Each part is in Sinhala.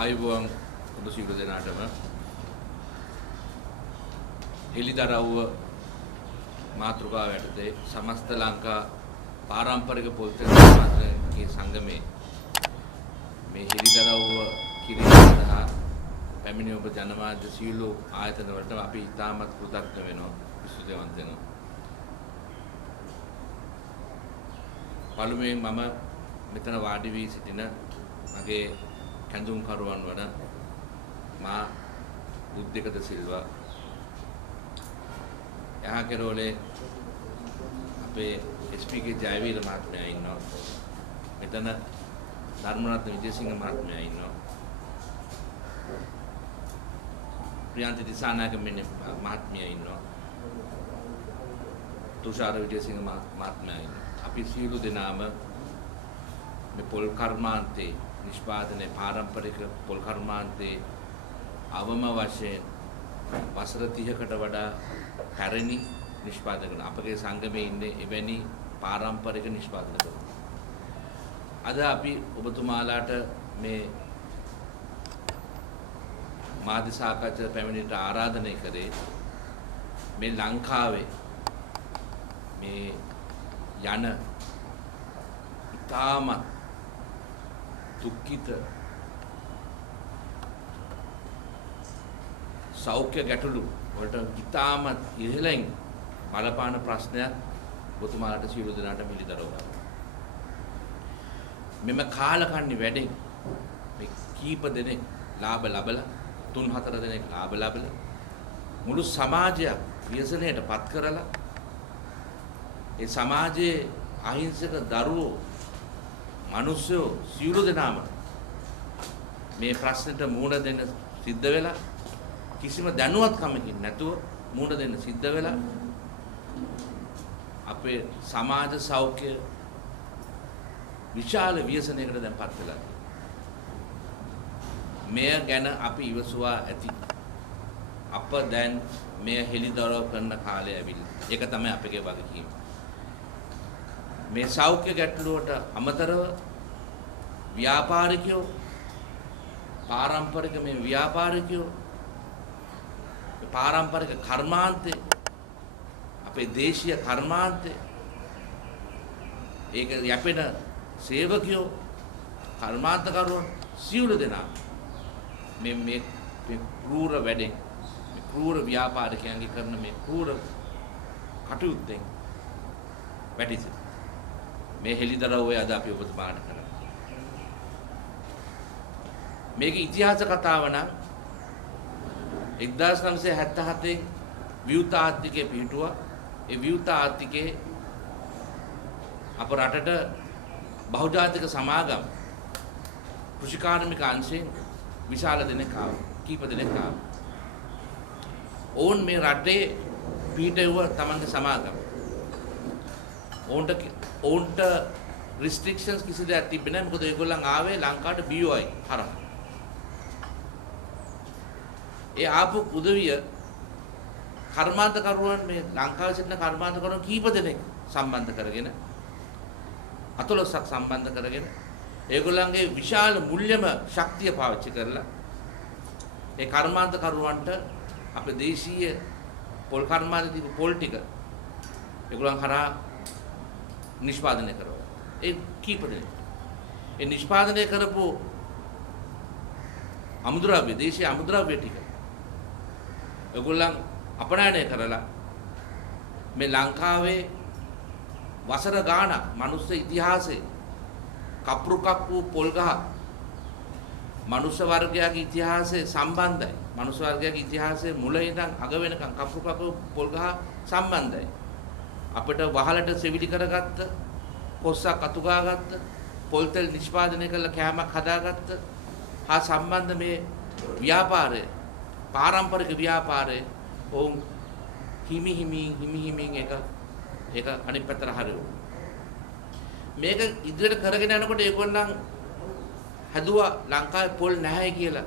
ආයුබෝවන් ඔබ සියලු දෙනාටම හෙළිදරව්ව මාතෘකාව යටතේ සමස්ත ලංකා පාරම්පරික පොල්තෙල් සමාජයේ සංගමේ මේ හෙළිදරව්ව කිරීම සඳහා පැමිණි ඔබ ජනමාධ්‍ය සියලු ආයතන වලට අපි ඉතාමත් කෘතඥ වෙනවා, විශ්වාසවන්ත වෙනවා. පළමුවෙන් මම මෙතන වාඩි වී සිටින මගේ කැඳුම්කරුවන් වන මා බුද්ධිකද සිල්වා यहाँ කෙරෝලේ අපේ SP ජයවීර මහත්මයා ඉන්නවා. මෙතන ධර්මරත්න විජේසිංහ මහත්මයා ඉන්නවා. ප්‍රියන්ති දිසානායක මහත්මිය ඉන්නවා. තුෂාර විජේසිංහ මහත්මයා ඉන්නවා. අපි සියලු දෙනාම මේ පොල් කර්මාන්තේ නිෂ්පාදනයේ පාරම්පරික පොල් කර්මාන්තේ අවම වශයෙන් වසර 30කට වඩා පැරණි නිෂ්පාදකයන් අපගේ සංගමයේ ඉන්නේ එවැනි පාරම්පරික නිෂ්පාදකයන්. අද අපි ඔබතුමාලාට මේ මාධ්‍ය සාකච්ඡා පැමිණිට ආරාධනය කරේ මේ ලංකාවේ මේ යන ඉතාමත් දුක්ඛිත සෞඛ්‍ය ගැටලු වලට ඉතාමත් ඉහළින් බලපාන ප්‍රශ්නයක් ඔබතුමාලාට සියලු දෙනාට පිළිදරවනවා. මෙම කාලකන්ණි වැඩෙන් මේ කීප දෙනෙක් ලාභ ලබලා 3-4 දෙනෙක් ලාභ ලබලා මුළු සමාජයක් ව්‍යසනයට පත් කරලා ඒ සමාජයේ අහිංසක දරුවෝ මිනිස්සු සියලු දෙනාම මේ ප්‍රශ්නෙට මුහුණ දෙන්න සිද්ධ වෙලා කිසිම දැනුවත්කමකින් නැතුව මුහුණ දෙන්න සිද්ධ වෙලා අපේ සමාජ සෞඛ්‍ය විශාල ව්‍යසනයකට දැන්පත් වෙලා. මෙය ගැන අපි ඉවසුවා ඇති. අප දැන් මෙය හෙළිදරව් කරන කාලය ඇවිල්ලා. ඒක තමයි අපගේ වගකීම. මේ සෞඛ්‍ය ගැටලුවට අමතරව ව්‍යාපාරිකයෝ පාරම්පරික මේ ව්‍යාපාරිකයෝ පාරම්පරික කර්මාන්තේ අපේ දේශීය කර්මාන්තේ ඒක යැපෙන සේවකයෝ කර්මාන්තකරුවන් සියලු දෙනා මේ ක්‍රූර වැඩෙන් මේ ක්‍රූර ව්‍යාපාරිකයන්ගේ කරන මේ ක්‍රූර කටයුත්තෙන් වැඩිස මේ හෙළිදරව්වේ අද අපි ඔබතුමාට කරන්නේ. මේක ඉතිහාස කතාව නම් 1977 විවෘත ආර්ථිකයේ පිහිටුවා. ඒ විවෘත ආර්ථිකයේ අප රටට බහුජාතික සමාගම් කෘෂිකාර්මික අංශයෙන් විශාල දෙනෙක් ආවා. කීප දෙනෙක් ආවා. ඕන් මේ රටේ පිහිටුව තමන්ගේ සමාගම්. ඕන්ට රිස්ට්‍රික්ෂන්ස් කිසි දෙයක් තිබෙන්නේ නැහැ. මොකද ඒගොල්ලන් ආවේ ලංකාවට BOI හරහා. ඒ ආපු උදවිය කර්මාන්තකරුවන් මේ ලංකාවේ සිටින කර්මාන්තකරුවන් කීප දෙනෙක් සම්බන්ධ කරගෙන 14ක් සම්බන්ධ කරගෙන ඒගොල්ලන්ගේ විශාල මුල්‍යම ශක්තිය පාවිච්චි කරලා ඒ කර්මාන්තකරුවන්ට අපේ දේශීය පොල් කර්මාන්තයේ තිබු පොල් ටික ඒගොල්ලන් කරා නිෂ්පාදනය කරනවා. ඒ කීප දෙනෙක් ඒ නිෂ්පාදනය කරපු අමුද්‍රව්‍ය දේශීය අමුද්‍රව්‍ය ටික ඒගොල්ලන් අපනයනය කරලා මේ ලංකාවේ වසර ගාණක් මනුස්ස ඉතිහාසයේ කප්රුකක් වූ පොල් ගහ මනුස්ස වර්ගයාගේ ඉතිහාසයේ සම්බන්ධයි. මනුස්ස වර්ගයාගේ ඉතිහාසයේ මුල ඉඳන් අග වෙනකන් කප්රුකක් වූ පොල් ගහ සම්බන්ධයි. අපිට වහලට සෙවිලි කරගත්ත, කොස්සක් අතුගාගත්ත, පොල් තෙල් නිෂ්පාදනය කළ කෑමක් හදාගත්ත හා සම්බන්ධ මේ ව්‍යාපාරය පාරම්පරික ව්‍යාපාරය ඔවුන් හිමින් ඒක අනිත් පැත්තට හරවුවා. මේක ඉදිරියට කරගෙන යනකොට ඒගොල්ලන් හැදුවා ලංකාවේ පොල් නැහැ කියලා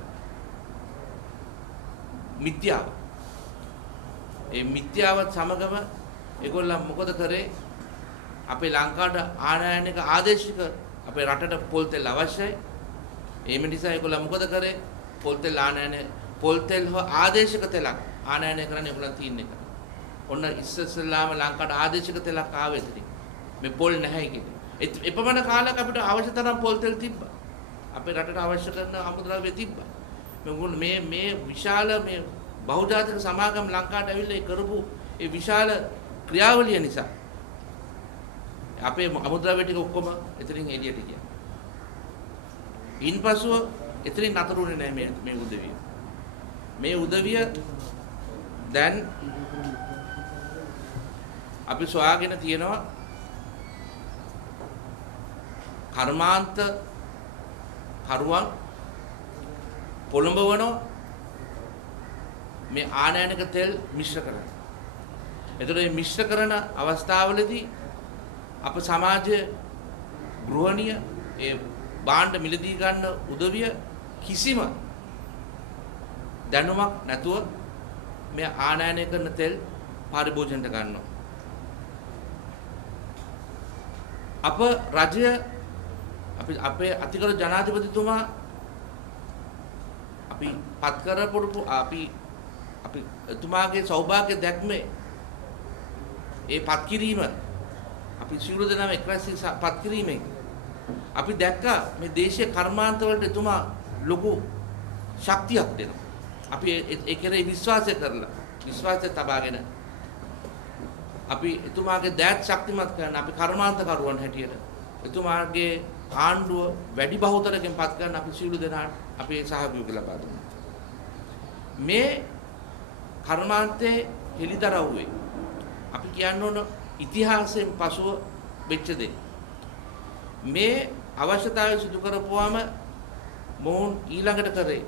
මිත්‍යාව. ඒ මිත්‍යාවත් සමගම ඒගොල්ලන් මොකද කරේ? අපේ ලංකාවට ආනයනික ආදේශික අපේ රටට පොල් තෙල් අවශ්‍යයි. ඒ මිනිසා ඒගොල්ලෝ මොකද කරේ? පොල් තෙල් ආනයනය පොල් තෙල් හෝ ආදේශක තෙලක් ආනයනය කරන්න ඒගොල්ලන් තීරණය කරා. ඔන්න ඉස්සෙල්ලාම ලංකාවට ආදේශක තෙලක් ආවේ එතනින්. මේ පොල් නැහැ කියන්නේ. එපමණ කාලයක් අපිට අවශ්‍ය තරම් පොල් තෙල් තිබ්බා. අපේ රටට අවශ්‍ය කරන අමුද්‍රව්‍ය තිබ්බා. මේ විශාල මේ බහුජාතික සමාගම් ලංකාවට ඇවිල්ලා ඒ කරපු ඒ විශාල ක්‍රියාවලිය නිසා අපේ අමුද්‍රව්‍ය ටික ඔක්කොම එතනින් එළියට ගියා. ඉන්පසුව එතනින් නතරුනේ නැහැ මේ උදවිය. මේ උදවිය දැන් අපි සොයාගෙන තියෙනවා කර්මාන්ත කරුවන් පොළඹවනවා මේ ආනයනික තෙල් මිශ්‍ර කරන. එතකොට මේ මිශ්‍ර කරන අවස්ථාවලදී අප සමාජයේ ගෘහණිය ඒ භාණ්ඩ මිලදී ගන්න උදවිය කිසිම දැනුමක් නැතුව මේ ආනයනය කරන තෙල් පරිභෝජනයට ගන්නවා. අප රජය අපේ අතිගරු ජනාධිපතිතුමා අපි පත් කරපු අපි එතුමාගේ සෞභාග්‍ය දැක්මේ ඒ පත් කිරීම අපි සියලු දෙනාම එක්රැස්වී පත් කිරීමෙන් අපි දැක්කා මේ දේශීය කර්මාන්ත වලට එතුමා ලොකු ශක්තියක් දෙනවා. අපි ඒ කෙරේ විශ්වාසය කරලා විශ්වාසය තබාගෙන අපි එතුමාගේ දෑත් ශක්තිමත් කරන අපි කර්මාන්තකරුවන් හැටියට එතුමාගේ ආණ්ඩුව වැඩි බහුතරකින් පත් කරන අපි සියලු දෙනාට අපේ සහභාගීත්වය ලබා දුන්නා. මේ කර්මාන්තයේ හෙළිදරව්වේ අපි කියන්න ඕන ඉතිහාසයෙන් පසුව වෙච්ච දේ. මේ අවශ්‍යතාවය සිදු කරපුවාම මොවුන් ඊළඟට කරේ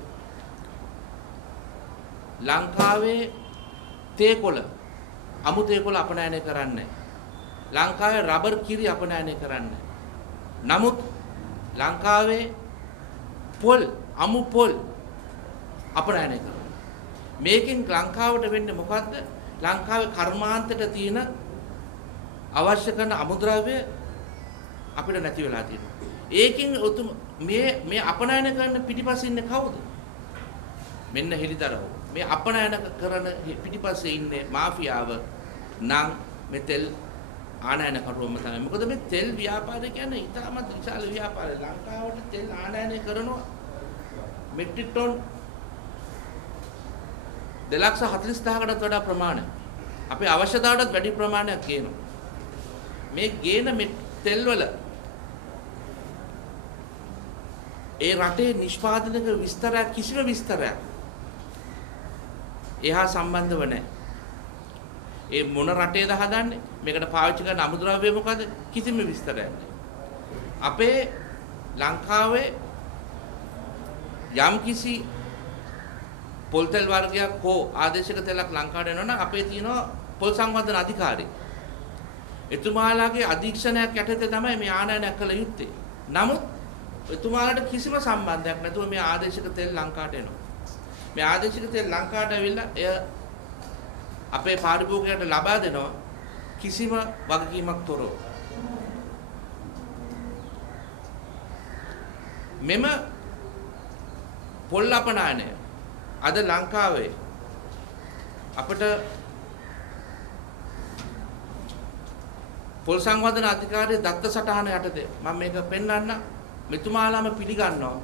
ලංකාවේ තේකොළ අමු තේකොළ අපනයනය කරන්නේ. ලංකාවේ රබර් කිරි අපනයනය කරන්නේ. නමුත් ලංකාවේ පොල් අමු පොල් අපනයනය කරනවා. මේකෙන් ලංකාවට වෙන්නේ මොකද්ද? ලංකාවේ කර්මාන්තයට තියෙන අවශ්‍ය කරන අමුද්‍රව්‍ය අපිට නැති වෙලා තියෙනවා. ඒකෙන් මේ අපනයන කරන පිටිපස්සේ ඉන්නේ කවුද? මෙන්න හෙළිදරව්. මේ අපනයන කරන පිටිපස්සේ ඉන්නේ මාෆියාව නම් මේ තෙල් ආනයන කරුවම තමයි. මොකද මේ තෙල් ව්‍යාපාරය කියන්නේ ඉතාමත් විශාල ව්‍යාපාරයක්. ලංකාවට තෙල් ආනයනය කරනවා මෙට්‍රික් ටොන් 2,40,000කටත් වඩා ප්‍රමාණයක්. අපේ අවශ්‍යතාවටත් වැඩි ප්‍රමාණයක් ගේනවා. මේ ගේන තෙල් වල ඒ රටේ නිෂ්පාදනක විස්තරයක් කිසිම විස්තරයක් එහා සම්බන්ධව නැහැ. ඒ මොන රටේද හදන්නේ? මේකට පාවිච්චි කරන අමුද්‍රව්‍ය මොකද? කිසිම විස්තරයක් නැහැ. අපේ ලංකාවේ යම් කිසි පොල් තෙල් වර්ගයක් හෝ ආදේශක තෙලක් ලංකාවට එනවා නම් අපේ තියෙනවා පොල් සංවර්ධන අධිකාරිය. එතුමාලාගේ අධීක්ෂණයක් යටතේ තමයි මේ ආනයනය කළ යුත්තේ. නමුත් එතුමාලාට කිසිම සම්බන්ධයක් නැතුව මේ ආදේශක තෙල් ලංකාවට එනවා. මේ ආදේශක තෙල් ලංකාවට ඇවිල්ලා එය අපේ පාරිභෝගිකයට ලබා දෙනවා කිසිම වගකීමක් තොරව. මෙම පොල් අපනයනය අද ලංකාවේ අපිට පොල් සංවර්ධන අධිකාරියේ දත්ත සටහන යටතේ මම මේක පෙන්වන්න මෙතුමාලාම පිළිගන්නවා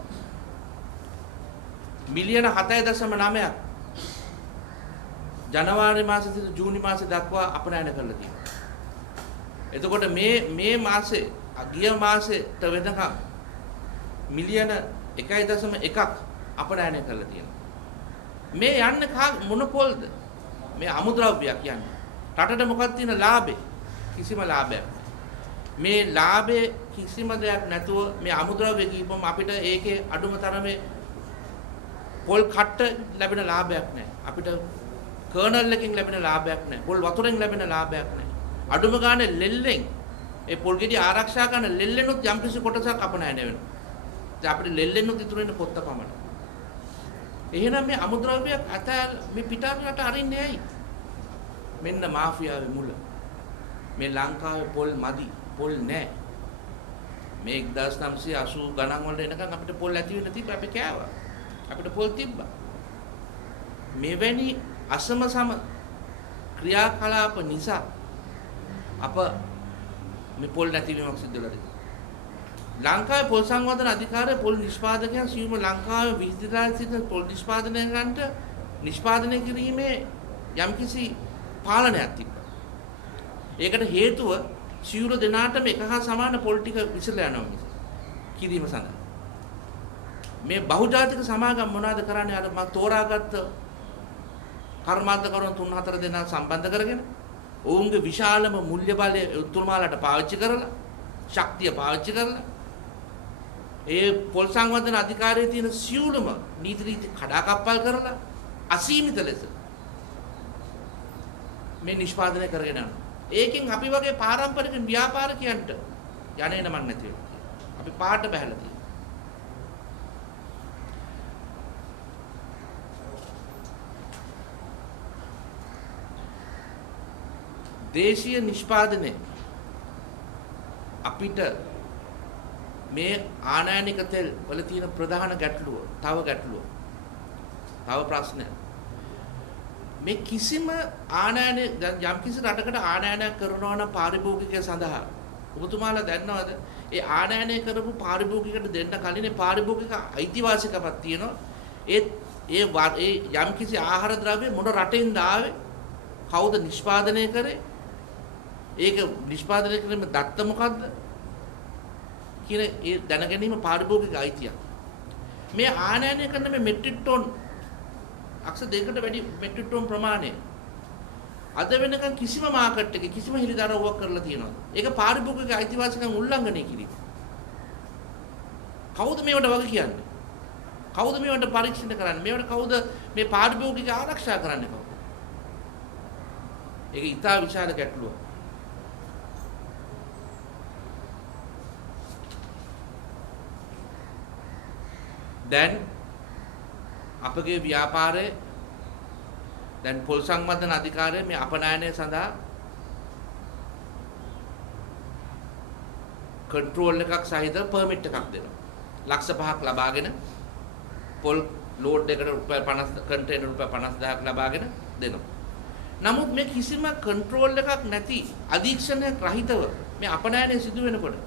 මිලියන 7.9ක් ජනවාරි මාසෙ සිට ජූනි මාසෙ දක්වා අපනයන කරලා තියෙනවා. එතකොට මේ මාසේ ගිය මාසෙට වෙනකම් මිලියන 1.1ක් අපනයන කරලා තියෙනවා. මේ යන්නේ මොන පොල්ද? මේ අමුද්‍රව්‍යයක් යන්නේ. රටට මොකක්ද තියෙන ලාභේ? කිසිම ලාභයක් නැහැ. මේ ලාභේ කිසිම දෙයක් නැතුව මේ අමුද්‍රව්‍ය කීපම අපිට ඒකේ අඩුම තරමේ පොල් කට්ට ලැබෙන ලාභයක් නැහැ. අපිට කර්නල් එකකින් ලැබෙන ලාභයක් නැහැ. පොල් වතුරෙන් ලැබෙන ලාභයක් නැහැ. අඩුම ගානේ ලෙල්ලෙන් ඒ පොල් ගෙඩි ආරක්ෂා කරන ලෙල්ලෙනුත් යම්කිසි කොටසක් අපනයන වෙනවා. දැන් අපිට ලෙල්ලෙනුත් ඉතුරු වෙන පොත්ත පමණයි. එහෙනම් මේ අමුද්‍රව්‍යයක් මේ පිටාරට අරින්නේ ඇයි? මෙන්න මාෆියාවේ මුල. මේ ලංකාවේ පොල් මදි, පොල් නැහැ. මේ 1980 ගණන් වල එනකන් අපිට පොල් ඇති වෙන්න තිබ්බ අපි කෑවා. අපිට පොල් තිබ්බා. මෙවැනි අසමසම ක්‍රියාකලාප නිසා අප මේ පොල් නැතිවීමක් සිද්ධ වෙලා තියෙනවා. ලංකාවේ පොල් සංවර්ධන අධිකාරිය පොල් නිෂ්පාදකයන් සියුම ලංකාවේ විහිදලා සිටින පොල් නිෂ්පාදනයන්ට නිෂ්පාදනය කිරීමේ යම්කිසි පාලනයක් තිබ්බා. ඒකට හේතුව සියලු දෙනාටම එක හා සමාන පොල් ටික විසලා යනවා මිස කිරීම සඳහා. මේ බහුජාතික සමාගම් මොනවද කරන්නේ? අර මම තෝරාගත්ත කර්මාන්තකරුවන් 3-4 දෙනා සම්බන්ධ කරගෙන ඔවුන්ගේ විශාලම මුල්‍ය බලය උතුමාලට පාවිච්චි කරලා ශක්තිය පාවිච්චි කරලා ඒ පොල් සංවර්ධන අධිකාරියේ තියෙන සියලුම නීති රීති කඩාකප්පල් කරලා අසීමිත ලෙස මේ නිෂ්පාදනය කරගෙන යනවා. ඒකෙන් අපි වගේ පාරම්පරික ව්‍යාපාරිකයන්ට යන්නේ නමක් නැති වෙනවා. අපි පාට බහැලා තියෙනවා. දේශීය නිෂ්පාදනය අපිට මේ ආනයනික තෙල් වල තියෙන ප්‍රධාන ගැටලුව, තව ප්‍රශ්නයක්. මේ කිසිම ආනයන යම් කිසි රටකට ආනයනයක් කරනවා නම් පාරිභෝගිකය සඳහා ඔබතුමාලා දන්නවද? ඒ ආනයනය කරපු පාරිභෝගිකයට දෙන්න කලින් ඒ පාරිභෝගික අයිතිවාසිකමක් තියෙනවා. ඒ යම් කිසි ආහාර ද්‍රව්‍ය මොන රටෙන්ද ආවේ? කවුද නිෂ්පාදනය කරේ? ඒක නිෂ්පාදනය කිරීම දත්ත මොකද්ද කියන ඒ දැනගැනීම පාරිභෝගික අයිතියක්. මේ ආනයනය කරන මේ මෙට්‍රික් ටොන් අක්ෂ දෙකකට වැඩි මෙට්‍රික් ටොන් ප්‍රමාණය අද වෙනකන් කිසිම මාකට් එකේ කිසිම හිලිදරව්වක් කරලා තියෙනවද? ඒක පාරිභෝගික අයිතිවාසිකම් උල්ලංඝනය කිරීම. කවුද මේවට වග කියන්නේ? කවුද මේවට පරීක්ෂණ කරන්නේ? මේවට කවුද මේ පාරිභෝගික ආරක්ෂා කරන්නේ කවුද? ඒක ඉතා විශාල ගැටලුවක්. දැන් අපගේ ව්‍යාපාරයේ දැන් පොල් සංවර්ධන අධිකාරිය මේ අපනයනය සඳහා කන්ට්‍රෝල් එකක් සහිත පර්මිට් එකක් දෙනවා. ලක්ෂ 5ක් ලබාගෙන පොල් ලෝඩ් එකට රුපියල් 50 කන්ටේනර් රුපියල් 50000ක් ලබාගෙන දෙනවා. නමුත් මේ කිසිම කන්ට්‍රෝල් එකක් නැති අධීක්ෂණයක් රහිතව මේ අපනයනය සිදු වෙනකොට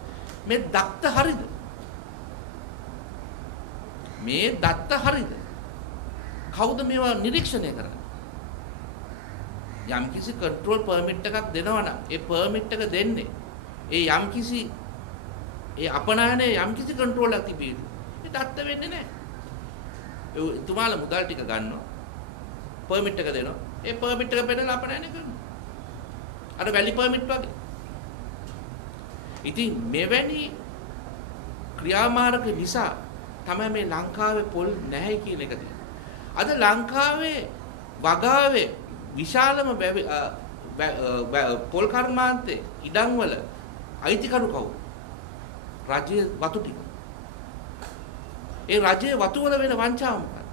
මේ දත්ත හරිද? මේ දත්ත හරිද? කවුද මේවා නිරීක්ෂණය කරන්නේ? යම්කිසි කන්ට්‍රෝල් පර්මිට් එකක් දෙනවා නම් ඒ පර්මිට් එක දෙන්නේ ඒ යම්කිසි ඒ අපනයනයේ යම්කිසි කන්ට්‍රෝල් එකක් තිබී යුතුයි. ඒ දත්ත වෙන්නේ නැහැ. ඒ තුමාලා මුදල් ටික ගන්නවා. පර්මිට් එක දෙනවා. ඒ පර්මිට් එක පෙන්නලා අපනයනය කරනවා. අර වැලි පර්මිට් වගේ. ඉතින් මෙවැනි ක්‍රියාමාර්ග නිසා තමයි මේ ලංකාවේ පොල් නැහැ කියන එක තියෙන්නේ. අද ලංකාවේ වගාවේ විශාලම පොල් කර්මාන්තේ ඉඩම් වල අයිතිකරු කවුද? රජයේ වතු ටික. ඒ රජයේ වතු වල වෙන වංචාව මොකක්ද?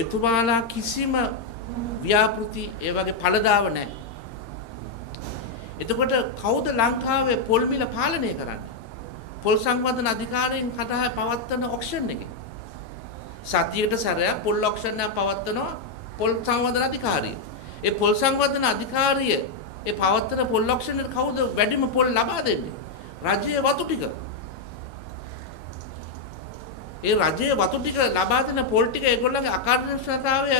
එතුමාලා කිසිම ව්‍යාපෘති ඒ වගේ ඵලදාව නැහැ. එතකොට කවුද ලංකාවේ පොල් මිල පාලනය කරන්නේ? පොල් සංවර්ධන අධිකාරියෙන් කතා පවත්වන ඔක්ෂන් එකේ. සතියකට සැරයක් පොල් ඔක්ෂන් එකක් පවත්වනවා පොල් සංවර්ධන අධිකාරිය. ඒ පොල් සංවර්ධන අධිකාරිය ඒ පවත්වන පොල් ඔක්ෂන් එකට කවුද වැඩිම පොල් ලබා දෙන්නේ? රජයේ වතු ටික. ඒ රජයේ වතු ටික ලබා දෙන පොල් ටික ඒගොල්ලන්ගේ අකාර්යක්ෂමතාවය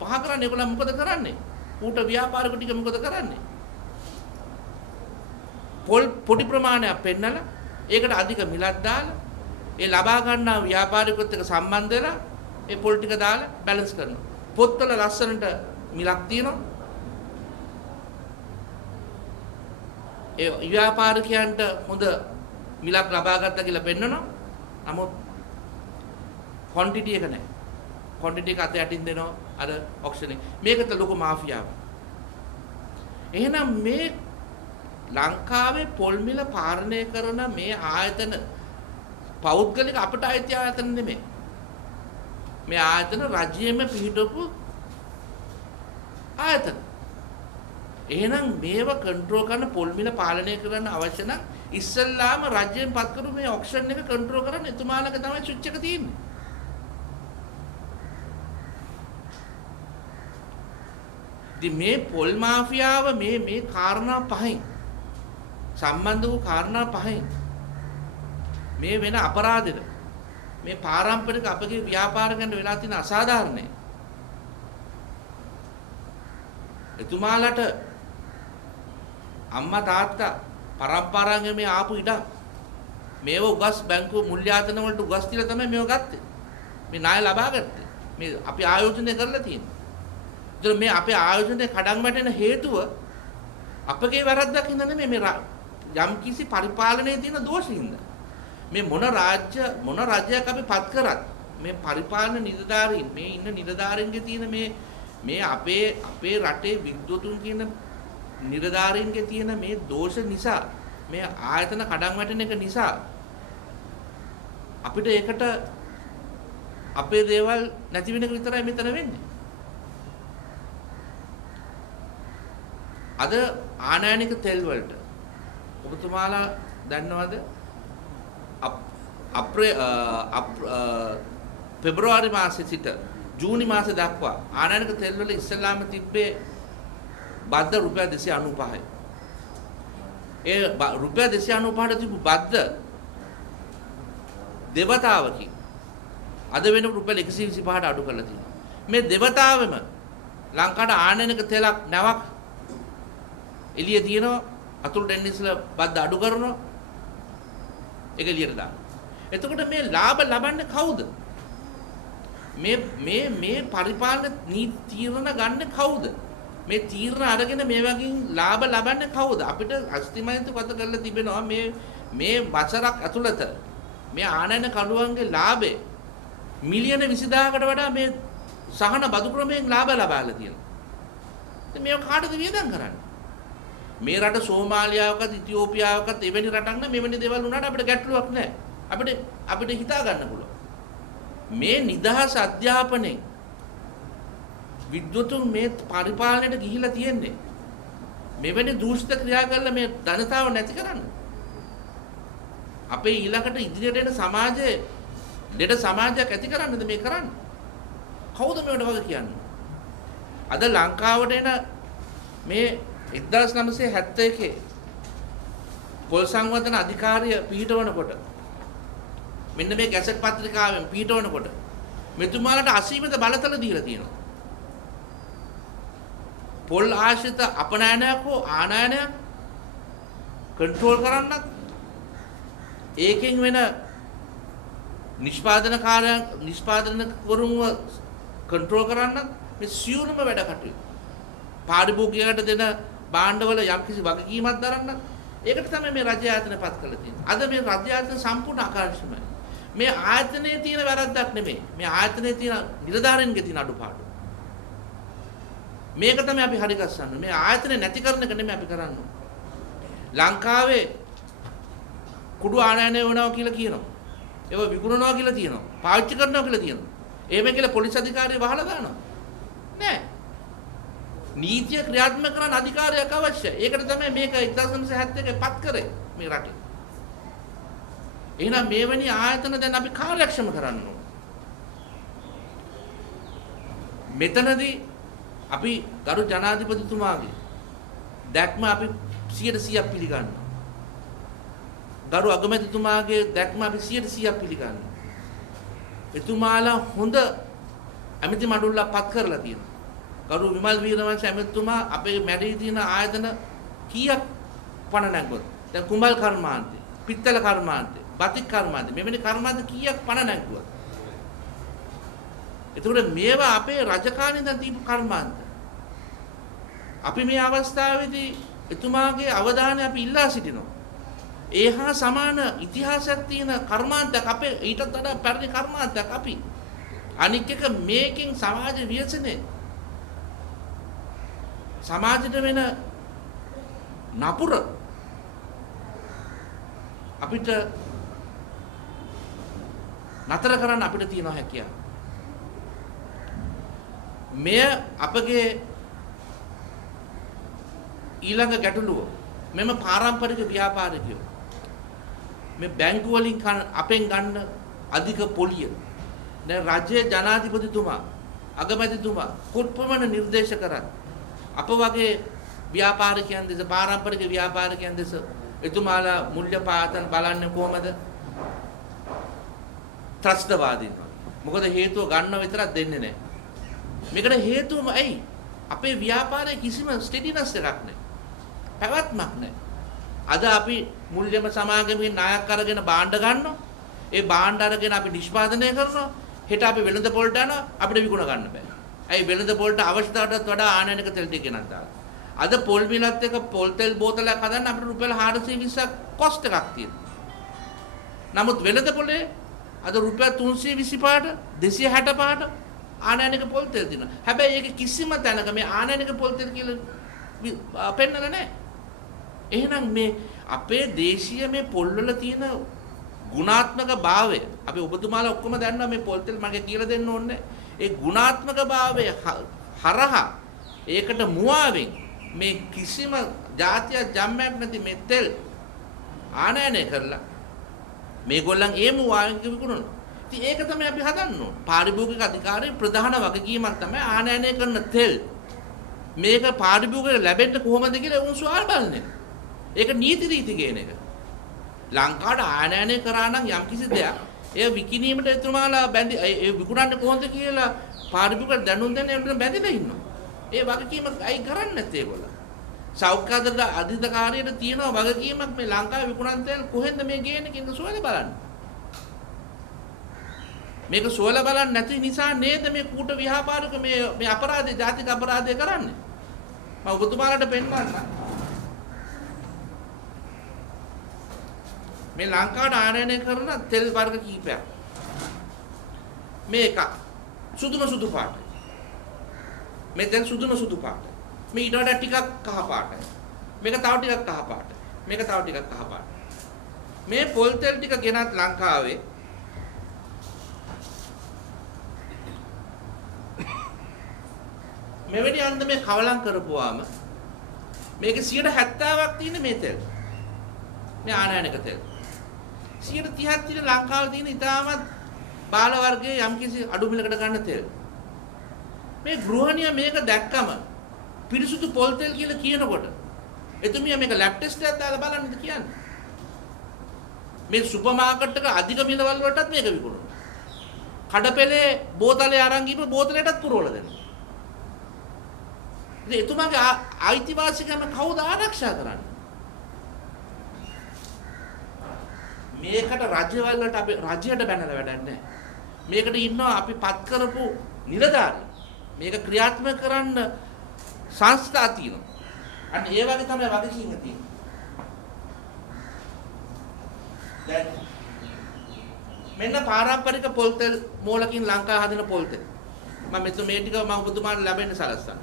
පහ කරන්නේ. ඒගොල්ලන් මොකද කරන්නේ? ඌට ව්‍යාපාරික ටික මොකද කරන්නේ? පොල් පොඩි ප්‍රමාණයක් පෙන්නලා ඒකට අධික මිලක් දාලා ඒ ලබා ගන්නා ව්‍යාපාරිකයොත් එක්ක සම්බන්ධ වෙලා ඒ පොල් ටික දාලා බැලන්ස් කරනවා. පොත්වල ලස්සනට මිලක් තියෙනවා. ඒ ව්‍යාපාරිකයන්ට හොඳ මිලක් ලබා ගත්තා කියලා පෙන්නනවා. නමුත් ක්වොන්ටිටි එක නැහැ. ක්වොන්ටිටි එක අත යටින් දෙනවා අර ඔක්ෂන් එක. මේකට ලොකු මාෆියාවක්. එහෙනම් මේ ලංකාවේ පොල් මිල පාලනය කරන මේ ආයතන පෞද්ගලික අපට අයිති ආයතන නෙමෙයි. මේ ආයතන රජයෙම පිහිටවපු ආයතන. එහෙනම් මේව කන්ට්‍රෝල් කරන පොල් මිල පාලනය කරන්න අවශ්‍ය නම් ඉස්සල්ලාම රජයෙන් පත් කරු මේ ඔක්ෂන් එක කන්ට්‍රෝල් කරන්න එතුමාලගේ තමයි ස්විච් එක තියෙන්නේ. ඉතින් මේ පොල් මාෆියාව මේ කාරණා පහෙන් සම්බන්ධ වූ කාරණා පහෙන් මේ වෙන අපරාධෙට මේ පාරම්පරික අපගේ ව්‍යාපාරිකයන්ට වෙලා තියෙන අසාධාරණයි. එතුමාලට අම්මා තාත්තා පරම්පරාවෙන් මේ ආපු ඉඩම් මේව උගස් බැංකුව මුල්‍යාතන වලට උගස් දීලා තමයි මේව ගත්තේ. මේ ණය ලබා ගත්තේ. මේ අපි ආයෝජනය කරලා තියෙන්නේ. ඒතර මේ අපේ ආයෝජනයේ කඩන් වැටෙන හේතුව අපගේ වැරද්දක් හින්දා නෙමෙයි මේ යම් කිසි පරිපාලනයේ තියෙන දෝෂින්ද. මේ මොන රාජ්‍යයක් අපි පත් කරත් මේ පරිපාලන නිලධාරීන් මේ ඉන්න නිලධාරීන්ගේ තියෙන මේ අපේ රටේ විද්වතුන් කියන නිලධාරීන්ගේ තියෙන මේ දෝෂ නිසා මේ ආයතන කඩන් වැටෙන එක නිසා අපිට ඒකට අපේ දේවල් නැති වෙන එක විතරයි මෙතන වෙන්නේ. අද ආනයනික තෙල් වලට ඔබතුමාලා දන්නවද පෙබරවාරි මාසෙ සිට ජූනි මාසෙ දක්වා ආනයනික තෙල් වල ඉස්සෙල්ලාම තිබ්බේ බද්ද රුපියල් 295යි. ඒ රුපියල් 295ට තිබු බද්ද දෙවතාවකි. අද වෙනකොට රුපියල් 125ට අඩු කරලා තියෙනවා. මේ දෙවතාවෙම ලංකාවට ආනයනික තෙලක් නැවක් එළිය තියෙනවා. අතුලට එන්න ඉස්සලා බද්ද අඩු කරනවා. ඒක එළියට දානවා. එතකොට මේ ලාභ ලබන්නේ කවුද? මේ පරිපාලන නීති තීරණ ගන්න කවුද? මේ තීරණ අරගෙන මේ වගේ ලාභ ලබන්නේ කවුද? අපිට අස්තිමයන්තු කත කරලා තිබෙනවා මේ වසරක් ඇතුළත මේ ආනයන කඩුවන්ගේ ලාභය මිලියන 20000කට වඩා මේ සහන බදු ක්‍රමයෙන් ලාභ ලබාලා තියෙනවා. ඉතින් මේක කාටද වියදම් කරන්නේ? මේ රට සෝමාලියාවකත් ඉතියෝපියාවකත් එවැනි රටක් නම් මෙවැනි දේවල් වුණාට අපිට ගැටලුවක් නැහැ. අපිට හිතා ගන්න පුළුවන්. මේ නිදහස් අධ්‍යාපනයේ විද්වතුන් මේ පරිපාලනයට ගිහිලා තියෙන්නේ මෙවැනි දූෂිත ක්‍රියා කරලා මේ ධනතාව නැති කරන්න. අපේ ඊළඟට ඉදිරියට එන සමාජයේ දෙඩ සමාජයක් ඇති කරන්නද මේ කරන්නේ? කවුද මේවට වග කියන්නේ? අද ලංකාවට එන මේ 1971 පොල් සංවර්ධන අධිකාරිය පිහිටවනකොට මෙන්න මේ ගැසට් පත්‍රිකාවෙන් පිහිටවනකොට මෙතුමාලට අසීමිත බලතල දීලා තියෙනවා. පොල් ආශ්‍රිත අපනයනයක් හෝ ආනයනයක් කන්ට්‍රෝල් කරන්නත් ඒකෙන් වෙන නිෂ්පාදනකවරුන්ව කන්ට්‍රෝල් කරන්නත් මේ සියලුම වැඩ කටයුතු පාරිභෝගිකයට දෙන භාණ්ඩවල යම්කිසි වගකීමක් දරන්න ඒකට තමයි මේ රජ්‍ය ආයතනපත් කරලා තියෙන්නේ. අද මේ රජ්‍ය ආයතන සම්පූර්ණ ආකාශමයි. මේ ආයතනයේ තියෙන වැරද්දක් නෙමෙයි. මේ ආයතනයේ තියෙන නිලධාරීන්ගේ තියෙන අඩුපාඩු. මේක තමයි අපි හරි ගස්සන්නේ. මේ ආයතන නැති කරන එක නෙමෙයි අපි කරන්නේ. ලංකාවේ කුඩු ආනයනය වෙනවා කියලා කියනවා. ඒව විකුණනවා කියලා තියෙනවා. පාවිච්චි කරනවා කියලා තියෙනවා. එහෙම කියලා පොලිස් අධිකාරිය වහලා දානවා. නෑ. නීතිය ක්‍රියාත්මක කරන අධිකාරියක් අවශ්‍යයි. ඒකට තමයි මේක 1971 පත් කරේ මේ රටේ. එහෙනම් මේවැනි ආයතන දැන් අපි කාර්යක්ෂම කරන්න ඕන. මෙතනදී අපි ගරු ජනාධිපතිතුමාගේ දැක්ම අපි 100% පිළිගන්නවා. ගරු අගමැතිතුමාගේ දැක්ම අපි 100% පිළිගන්නවා. එතුමාලා හොඳ ඇමති මඬුල්ලක් පත් කරලා තියෙනවා. ගරු විමල් වීරවංශ ඇමතිතුමා අපේ මැරී තියෙන ආයතන කීයක් පණ නැගුවද? දැන් කුඹල් කර්මාන්තේ, පිත්තල කර්මාන්තේ, බතික් කර්මාන්තේ මෙවැනි කර්මාන්ත කීයක් පණ නැගුවද? එතකොට මේවා අපේ රජකාණේ ඉඳන් දීපු කර්මාන්ත. අපි මේ අවස්ථාවේදී එතුමාගේ අවධානය අපි ඉල්ලා සිටිනවා. ඒ හා සමාන ඉතිහාසයක් තියෙන කර්මාන්තයක් අපේ ඊටත් වඩා පැරණි කර්මාන්තයක් අපි. අනික් එක මේකෙන් සමාජ ව්‍යසනේ සමාජයට වෙන නපුර අපිට නතර කරන්න අපිට තියෙන හැකියාව. මෙය අපගේ ඊළඟ ගැටලුව මෙම පාරම්පරික ව්‍යාපාරිකයෝ මේ බැංකු වලින් අපෙන් ගන්න අධික පොලිය දැන් රජයේ ජනාධිපතිතුමා අගමැතිතුමා කොපමණ නිර්දේශ කරා අප වගේ ව්‍යාපාරිකයන් දෙස පාරම්පරික ව්‍යාපාරිකයන් දෙස එතුමාලා මුල්‍ය පාතන් බලන්නේ කොහමද? ත්‍රස්තවාදීන්. මොකද හේතුව ගන්නව විතරක් දෙන්නේ නැහැ. මේකට හේතුවම ඇයි? අපේ ව්‍යාපාරයේ කිසිම ස්ටෙඩිනස් එකක් නැහැ. පැවැත්මක් නැහැ. අද අපි මුල්‍යම සමාගමේ නායක අරගෙන බාණ්ඩ ගන්නවා. ඒ බාණ්ඩ අරගෙන අපි නිෂ්පාදනය කරනවා. හෙට අපි වෙළඳ පොළට යනවා අපිට විකුණ ගන්න බෑ. ඇයි වෙළඳ පොළට අවශ්‍යතාවටත් වඩා ආනයනික තෙල් ටික ගෙනත් දාලා. අද පොල් මිලත් එක පොල් තෙල් බෝතලයක් හදන්න අපිට රුපියල් 420ක් කොස්ට් එකක් තියෙනවා. නමුත් වෙළඳ පොලේ අද රුපියල් 325ට 265ට ආනයනික පොල් තෙල් දිනවා. හැබැයි ඒක කිසිම තැනක මේ ආනයනික පොල් තෙල් කියලා පෙන්නලා නැහැ. එහෙනම් මේ අපේ දේශීය මේ පොල් වල තියෙන ගුණාත්මක භාවය අපි ඔබතුමාලා ඔක්කොම දන්නවා මේ පොල් තෙල් මගේ කියලා දෙන්න ඕනේ. ඒ ගුණාත්මක භාවය හරහා ඒකට මුවාවෙන් මේ කිසිම જાතිය ජම්මයක් නැති මේ තෙල් ආනයනය කරලා මේගොල්ලන් ඒ මුවාවෙන් විකුණනවා. ඉතින් ඒක තමයි අපි හදන්න ඕන. පාරිභෝගික අධිකාරියේ ප්‍රධාන වගකීමක් තමයි ආනයනය කරන තෙල් මේක පාරිභෝගිකයට ලැබෙන්න කොහොමද කියලා උන් සුවල් බලන්නේ. ඒක නීති රීති කියන එක. ලංකාවට ආනයනය කරා නම් යම්කිසි දෙයක් ඒ විකිණීමට එතුමාලා බැඳි ඒ විකුණන්න කොහොමද කියලා පාරිභෝගිකයට දැනුම් දෙන්න එන්න බැඳිලා ඉන්නවා. ඒ වගකීම අයි කරන්නේ නැත්තේ ඒගොල්ලෝ. සෞඛ්‍ය අධිකාරියට තියෙන වගකීමක් මේ ලංකාවේ විකුණන තෙල් කොහෙන්ද මේ ගේන්නේ කියන සුවල බලන්න. මේක සුවල බලන්න නැති නිසා නේද මේ කූට ව්‍යාපාරික මේ අපරාධය ජාතික අපරාධය කරන්නේ. මම ඔබතුමාලට පෙන්වන්න. මේ ලංකාවට ආනයනය කරන තෙල් වර්ග කීපයක්. මේක සුදු පාටයි. මේ තෙල් සුදු පාටයි. මේ ඊට වඩා ටිකක් කහ පාටයි. මේක තව ටිකක් කහ පාටයි. මේක තව ටිකක් කහ පාටයි. මේ පොල් තෙල් ටික ගෙනත් ලංකාවේ මෙවැනි අන්දමේ කවලම් කරපුවාම මේකේ 70%ක් තියෙන මේ තෙල්. මේ ආනයනික තෙල්. 30ක් තියෙන ලංකාවේ තියෙන ඉතාමත් බාල වර්ගයේ යම්කිසි අඩු මිලකට ගන්න තෙල්. මේ ගෘහණිය මේක දැක්කම පිරිසුදු පොල් තෙල් කියලා කියනකොට එතුමිය මේක ලැබ් ටෙස්ට් එකක් දාලා බලන්නද කියන්නේ. මේ සුපර් මාකට් එක අධික මිලවල වලටත් මේක විකුණනවා. කඩපෙලේ බෝතලේ අරන් ගිහම බෝතලයටත් පුරවලා දෙනවා. ඉතින් එතුමාගේ අයිතිවාසිකම කවුද ආරක්ෂා කරන්නේ? මේකට රජවල් වලට අපි රජයට බැනලා වැඩක් නැහැ. මේකට ඉන්නවා අපි පත් කරපු නිලධාරී. මේක ක්‍රියාත්මක කරන්න සංස්ථා තියෙනවා. අන්න ඒ වගේ තමයි වගකීම තියෙන්නේ. දැන් මෙන්න පාරම්පරික පොල් තෙල් මෝලකින් ලංකාව හදන පොල් තෙල්. මම මෙතන මේ ටික මම ඔබතුමාට ලැබෙන්න සලස්වන්න.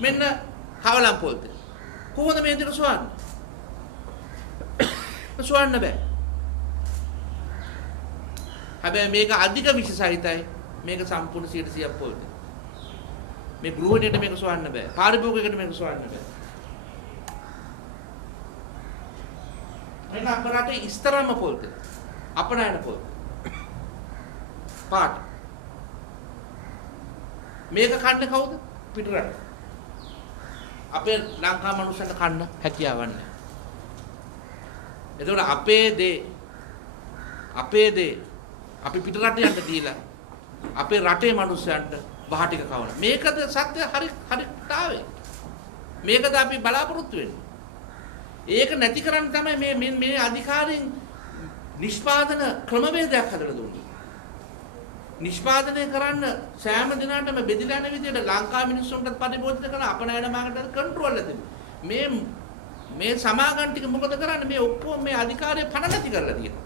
මෙන්න කවලම් පොල් තෙල්. කොහොමද මේ ටික සොයන්නේ? සොයන්න බෑ. හැබැයි මේක අධික විෂ සහිතයි. මේක සම්පූර්ණ 100% පොල් තෙල්. මේ ගෘහණියට මේක සොයන්න බෑ. පාරිභෝගිකයට මේක සොයන්න බෑ. මෙන්න අපරාට ඉස්තරම පොල් තෙල්. අපනයන පොල්. පාට. මේක කන්නේ කවුද? පිටරට. අපේ ලංකා මනුස්සයන්ට කන්න හැකියාවක් නැහැ. එතකොට අපේ දේ අපි පිටරට යන්න දීලා අපේ රටේ මනුස්සයන්ට බහ ටික කවන. මේකද සත්‍ය හරිතාවේ. මේකද අපි බලාපොරොත්තු වෙන්නේ. ඒක නැති කරන්න තමයි මේ අධිකාරියෙන් නිෂ්පාදන ක්‍රමවේදයක් හදලා දුන්නේ. නිෂ්පාදනය කරන්න සෑම දිනකටම බෙදලා යන විදිහට ලංකා මිනිස්සුන්ට පරිභෝජනය කරන අපනයන මාර්ගයට කන්ට්‍රෝල් එක මේ සමාගම් ටික මොකද කරන්නේ? මේ ඔක්කොම මේ අධිකාරිය පණ නැති කරලා තියෙනවා.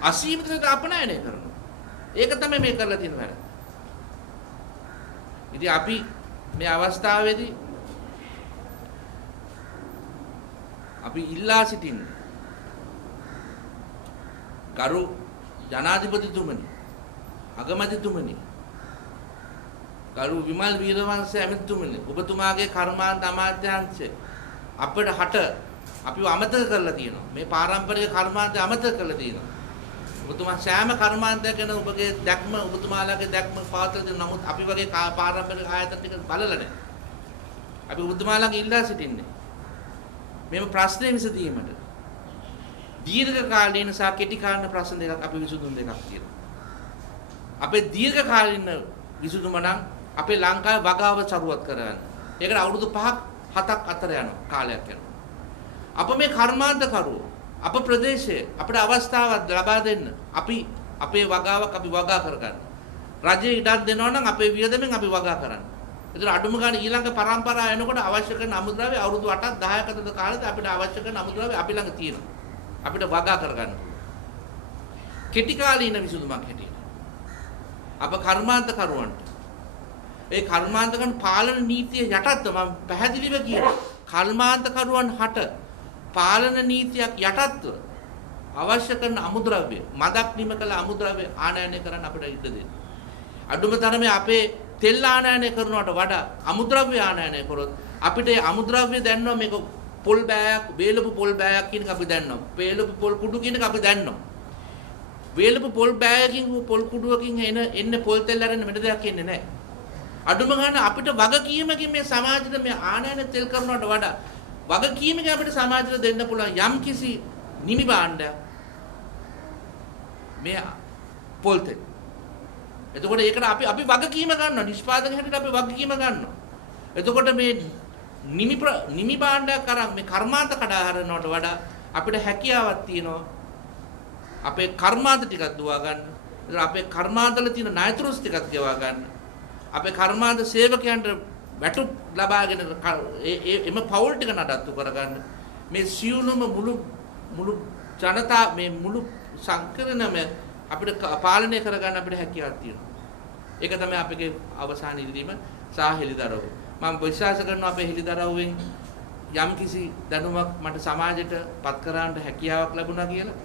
අසීමිතව අපනයනය කරනවා. ඒක තමයි මේ කරලා තියෙන වැඩ. ඉතින් අපි මේ අවස්ථාවේදී අපි ඉල්ලා සිටින්නේ ගරු ජනාධිපතිතුමනි, අගමැතිතුමනි, ගරු විමල් වීරවංශ ඇමතිතුමනි, ඔබතුමාගේ කර්මාන්ත අමාත්‍යාංශය අපිට හට අපිව අමතක කරලා තියෙනවා. මේ පාරම්පරික කර්මාන්තය අමතක කරලා තියෙනවා. ඔබතුමා සෑම කර්මාන්තයක් ගැන ඔබගේ දැක්ම ඔබතුමාලාගේ දැක්ම පාතල දෙන නමුත් අපි වගේ පාරම්පරික ආයතන ටික බලලා නැහැ. අපි ඔබතුමාලාගේ ඉල්ලා සිටින්නේ මේව ප්‍රශ්නේ විසඳීමට දීර්ඝ කාලීන සහ කෙටි කාලීන ප්‍රශ්න දෙකක් අපි විසඳුම් දෙකක් තියෙනවා. අපේ දීර්ඝ කාලීන විසඳුම නම් අපේ ලංකාවේ වගාව සරුවත් කරගන්න. ඒකට අවුරුදු 5ක් 7ක් අතර යන කාලයක් යනවා. අප මේ කර්මාන්තකරුවෝ අප ප්‍රදේශයේ අපිට අවස්ථාවක් ලබා දෙන්න අපි අපේ වගාවක් අපි වගා කරගන්න. රජයේ ඉඩක් දෙනවා නම් අපේ වියදමෙන් අපි වගා කරන්න. ඒතර අඩුම ගානේ ඊළඟ පරම්පරාව එනකොට අවශ්‍ය කරන අමුද්‍රව්‍ය අවුරුදු 8ක් 10ක අතර කාලෙදී අපිට අවශ්‍ය කරන අමුද්‍රව්‍ය අපි ළඟ තියෙනවා. අපිට වගා කරගන්න. කෙටි කාලීන විසඳුමක් හැටියට අප කර්මාන්තකරුවන්ට ඒ කර්මාන්තකන් පාලන නීතිය යටත්ව මම පැහැදිලිව කියනවා. කර්මාන්තකරුවන් හට පාලන නීතියක් යටත්ව අවශ්‍ය කරන අමුද්‍රව්‍ය මදක් නිම කළ අමුද්‍රව්‍ය ආනයනය කරන්න අපිට ඉඩ දෙන්න. අඩුම තරමේ අපේ තෙල් ආනයනය කරනවට වඩා අමුද්‍රව්‍ය ආනයනය කරොත් අපිට ඒ අමුද්‍රව්‍ය දැනනවා මේක පොල් බෑයක් වේලපු පොල් බෑයක් කියන එක අපි දන්නවා. වේලපු පොල් කුඩු කියන එක අපි දන්නවා. වේලපු පොල් බෑයකින් පොල් කුඩුවකින් එන්නේ පොල් තෙල් අරගෙන මෙතන දෙයක් එන්නේ නැහැ. අඩුම ගන්න අපිට වගකීමකින් මේ සමාජෙට මේ ආනයන තෙල් කරනවට වඩා වගකීමකින් අපිට සමාජෙට දෙන්න පුළුවන් යම් කිසි නිමි භාණ්ඩයක් මේ පොල් තෙල්. එතකොට ඒකට අපි වගකීම ගන්නවා නිෂ්පාදක හැටියට අපි වගකීම ගන්නවා. එතකොට මේ නිමි භාණ්ඩයක් අරන් මේ කර්මාන්ත කඩා හරිනවට වඩා අපිට හැකියාවක් තියෙනවා අපේ කර්මාන්ත ටිකක් දුවා ගන්න. එතකොට අපේ කර්මාන්තවල තියෙන ණයතුරුස් ටිකක් ගෙවා ගන්න. අපේ කර්මාන්ත සේවකයන්ට වැටුප් ලබාගෙන එම පවුල් ටික නඩත්තු කරගන්න. මේ සියලුම මුළු ජනතා මේ මුළු සංකරණම අපිට පාලනය කරගන්න අපිට හැකියාවක් තියෙනවා. ඒක තමයි අපේ අවසාන ඉල්ලීම සහ හෙළිදරව්. මම විශ්වාස කරනවා අපේ හෙළිදරව්වෙන් යම් කිසි දැනුමක් මට සමාජයට පත් කරන්න හැකියාවක් ලැබුණා කියලා.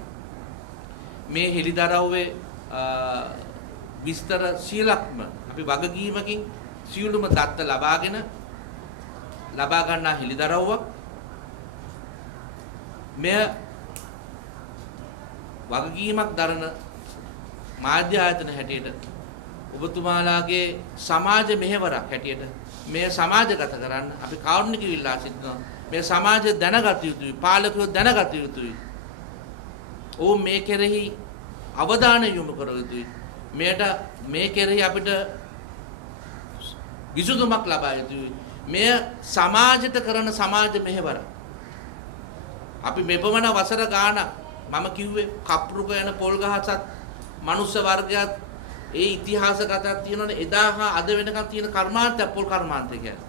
මේ හෙළිදරව්වේ විස්තර සියලක්ම අපි වගකීමකින් සියලුම දත්ත ලබා ගන්නා හෙළිදරව්වක්. මෙය වගකීමක් දරන මාධ්‍ය ආයතන හැටියට ඔබතුමාලාගේ සමාජ මෙහෙවරක් හැටියට මේ සමාජගත කරන්න අපි කාරුණික විල්ලා සිටිනවා. මේ සමාජය දැනගත යුතුයි, පාලකයෝ දැනගත යුතුයි. ඕ මේ කෙරෙහි අවධානය යොමු කර යුතුයි. මේ කෙරෙහි අපිට විසඳුමක් ලබා යුතුයි. මෙය සමාජයට කරන සමාජ මෙහෙවර. අපි මෙපමණ වසර ගානක් මම කිව්වේ කප්රුක යන පොල් ගහසත් මනුස්ස වර්ගයත් ඒ ඉතිහාසගතක් තියෙනවනේ එදා හා අද වෙනකන් තියෙන කර්මාන්තය පොල් කර්මාන්තය කියන්නේ.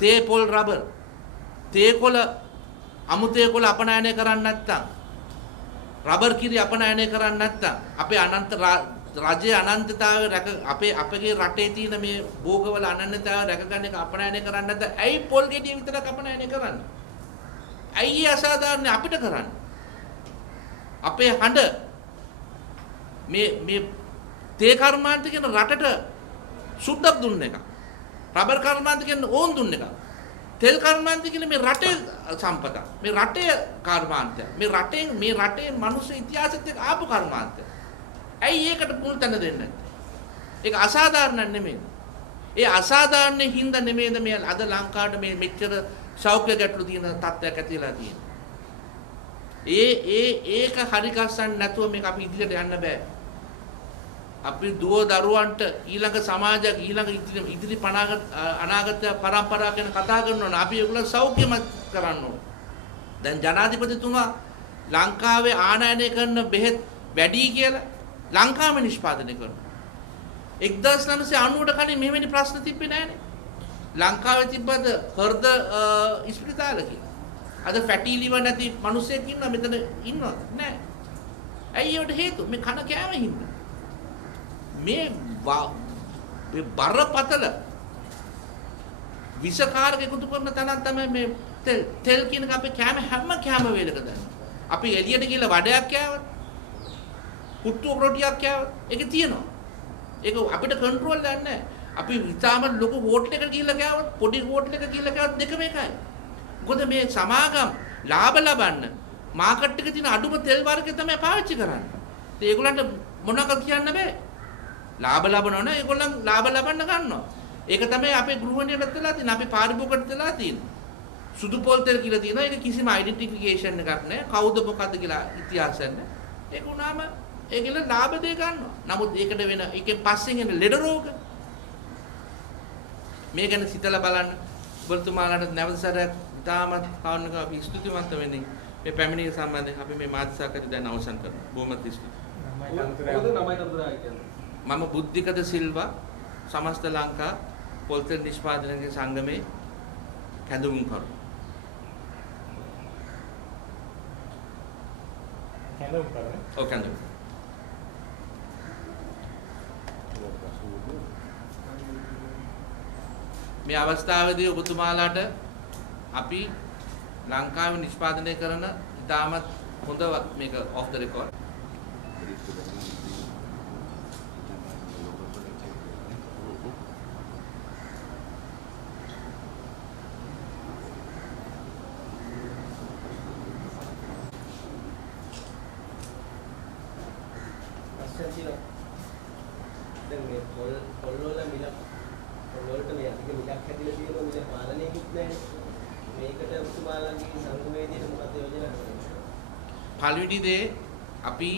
තේ පොල් රබර් තේකොළ අමු තේකොළ අපනයනය කරන්නේ නැත්නම් රබර් කිරි අපනයනය කරන්නේ නැත්නම් අපේ අනන්ත රජයේ අනන්තතාවය අපගේ රටේ තියෙන මේ භෝගවල අනන්‍යතාවය රැකගන්න එක අපනයනය කරන්නේ නැත්නම් ඇයි පොල් ගෙඩිය විතරක් අපනයනය කරන්නේ? ඇයි අසාධාරණ අපිට කරන්නේ? අපේ හඬ මේ තේ කර්මාන්ත කියන රටට සුද්දක් දුන්න එක. රබර් කර්මාන්ත කියන ඕන් දුන්න එක. තෙල් කර්මාන්ත කියන මේ රටේ සම්පත. මේ රටේ කර්මාන්තය. මේ රටේ මනුස්ස ඉතිහාසෙත් එක්ක ආපු කර්මාන්තය. ඇයි ඒකට මුල් තැන දෙන්නේ නැත්තේ? ඒක අසාධාරණ නෙමෙයි. ඒ අසාධාරණ හින්දා නෙමෙයිද මේ අද ලංකාවට මේ මෙච්චර සෞඛ්‍ය ගැටලු තියෙන තත්ත්වයක් ඇතිලා තියෙන්නේ. ඒක හරි ගස්සන්න නැතුව මේක අපි ඉදිරියට යන්න බෑ. අපි දුව දරුවන්ට ඊළඟ සමාජයක් ඊළඟ ඉදිරි අනාගත පරම්පරාව ගැන කතා කරනවා නම් අපි ඒගොල්ලෝ සෞඛ්‍යමත් කරන්න ඕනේ. දැන් ජනාධිපතිතුමා ලංකාවේ ආනයනය කරන බෙහෙත් වැඩි කියලා ලංකාවේ නිෂ්පාදනය කරනවා. 1990ට කලින් මෙවැනි ප්‍රශ්න තිබ්බේ නැහැනේ. ලංකාවේ තිබ්බද හෘද ස්පිරිතාල කියලා. අද ෆැටි ලිවර් නැති මිනිස්සෙක් ඉන්නවා මෙතන ඉන්නවද? නැහැ. ඇයි ඒකට හේතුව? මේ කන කෑම හින්දා. මේ බරපතල විෂකාරක එකතු කරන තැනක් තමයි මේ තෙල් කියන එක අපේ හැම කෑම වේලක දැන්. අපි එළියට ගිහලා වඩයක් කෑවත්, කුට්ටු රොටියක් කෑවත් ඒක තියෙනවා. ඒක අපිට කන්ට්‍රෝල් දෙන්නේ නැහැ. අපි ඉතාලම ලොකු හෝටල් එකකට ගිහලා කෑවත්, පොඩි හෝටල් එකකට ගිහලා කෑවත් දෙකම එකයි. මොකද මේ සමාගම් ලාභ ලබන්න මාකට් එකේ තියෙන අඩුම තෙල් වර්ගය තමයි පාවිච්චි කරන්නේ. ඒ ඒගොල්ලන්ට මොනවද කියන්න බෑ. ලාභ ලබනවනේ ඒගොල්ලන් ලාභ ලබන්න ගන්නවා. ඒක තමයි අපේ ගෘහණියටත් වෙලා තියෙන. අපේ පාරිභෝගිකටත් වෙලා තියෙන. සුදු පොල් තෙල් කියලා තියෙනවා. ඒක කිසිම ඩෙන්ටිෆිකේෂන් එකක් නැහැ. කවුද මොකද්ද කියලා ඉතිහාසයක් නැහැ. ඒක උනාම ඒගොල්ලෝ ලාභ දෙය ගන්නවා. නමුත් ඒකට වෙන එකෙන් පස්සෙන් එන ලෙඩ රෝග මේ ගැන සිතලා බලන්න. ඔබතුමාලාට නැවත සැරයක් ඉතාමත් කවන්නක අපි ස්තුතිවන්ත වෙන්නේ. මේ පැමිණීම සම්බන්ධයෙන් අපි මේ මාධ්‍ය සාකච්ඡා දැන් අවසන් කරනවා. බොහොම ස්තුතියි. මම බුද්ධිකද සිල්වා සමස්ත ලංකා පොල්තෙල් නිෂ්පාදනයේ සංගමේ කැඳවුම්කරු. ඔව් කැඳවුම්. මේ අවස්ථාවේදී ඔබතුමාලාට අපි ලංකාවේ නිෂ්පාදනය කරන ඉතාමත් හොඳ මේක ඔෆ් ද රෙකෝඩ් දැන් මේ පොල් වල මිල පොල් වලට මේ අධික මිලක් හැදිලා තියෙනවා මිල පාලනයකුත් නැහැ. මේකට ඔබතුමාලගේ සංගමයේදී මොකක්ද යෝජනා කරන්නේ? පළවෙනි දේ අපි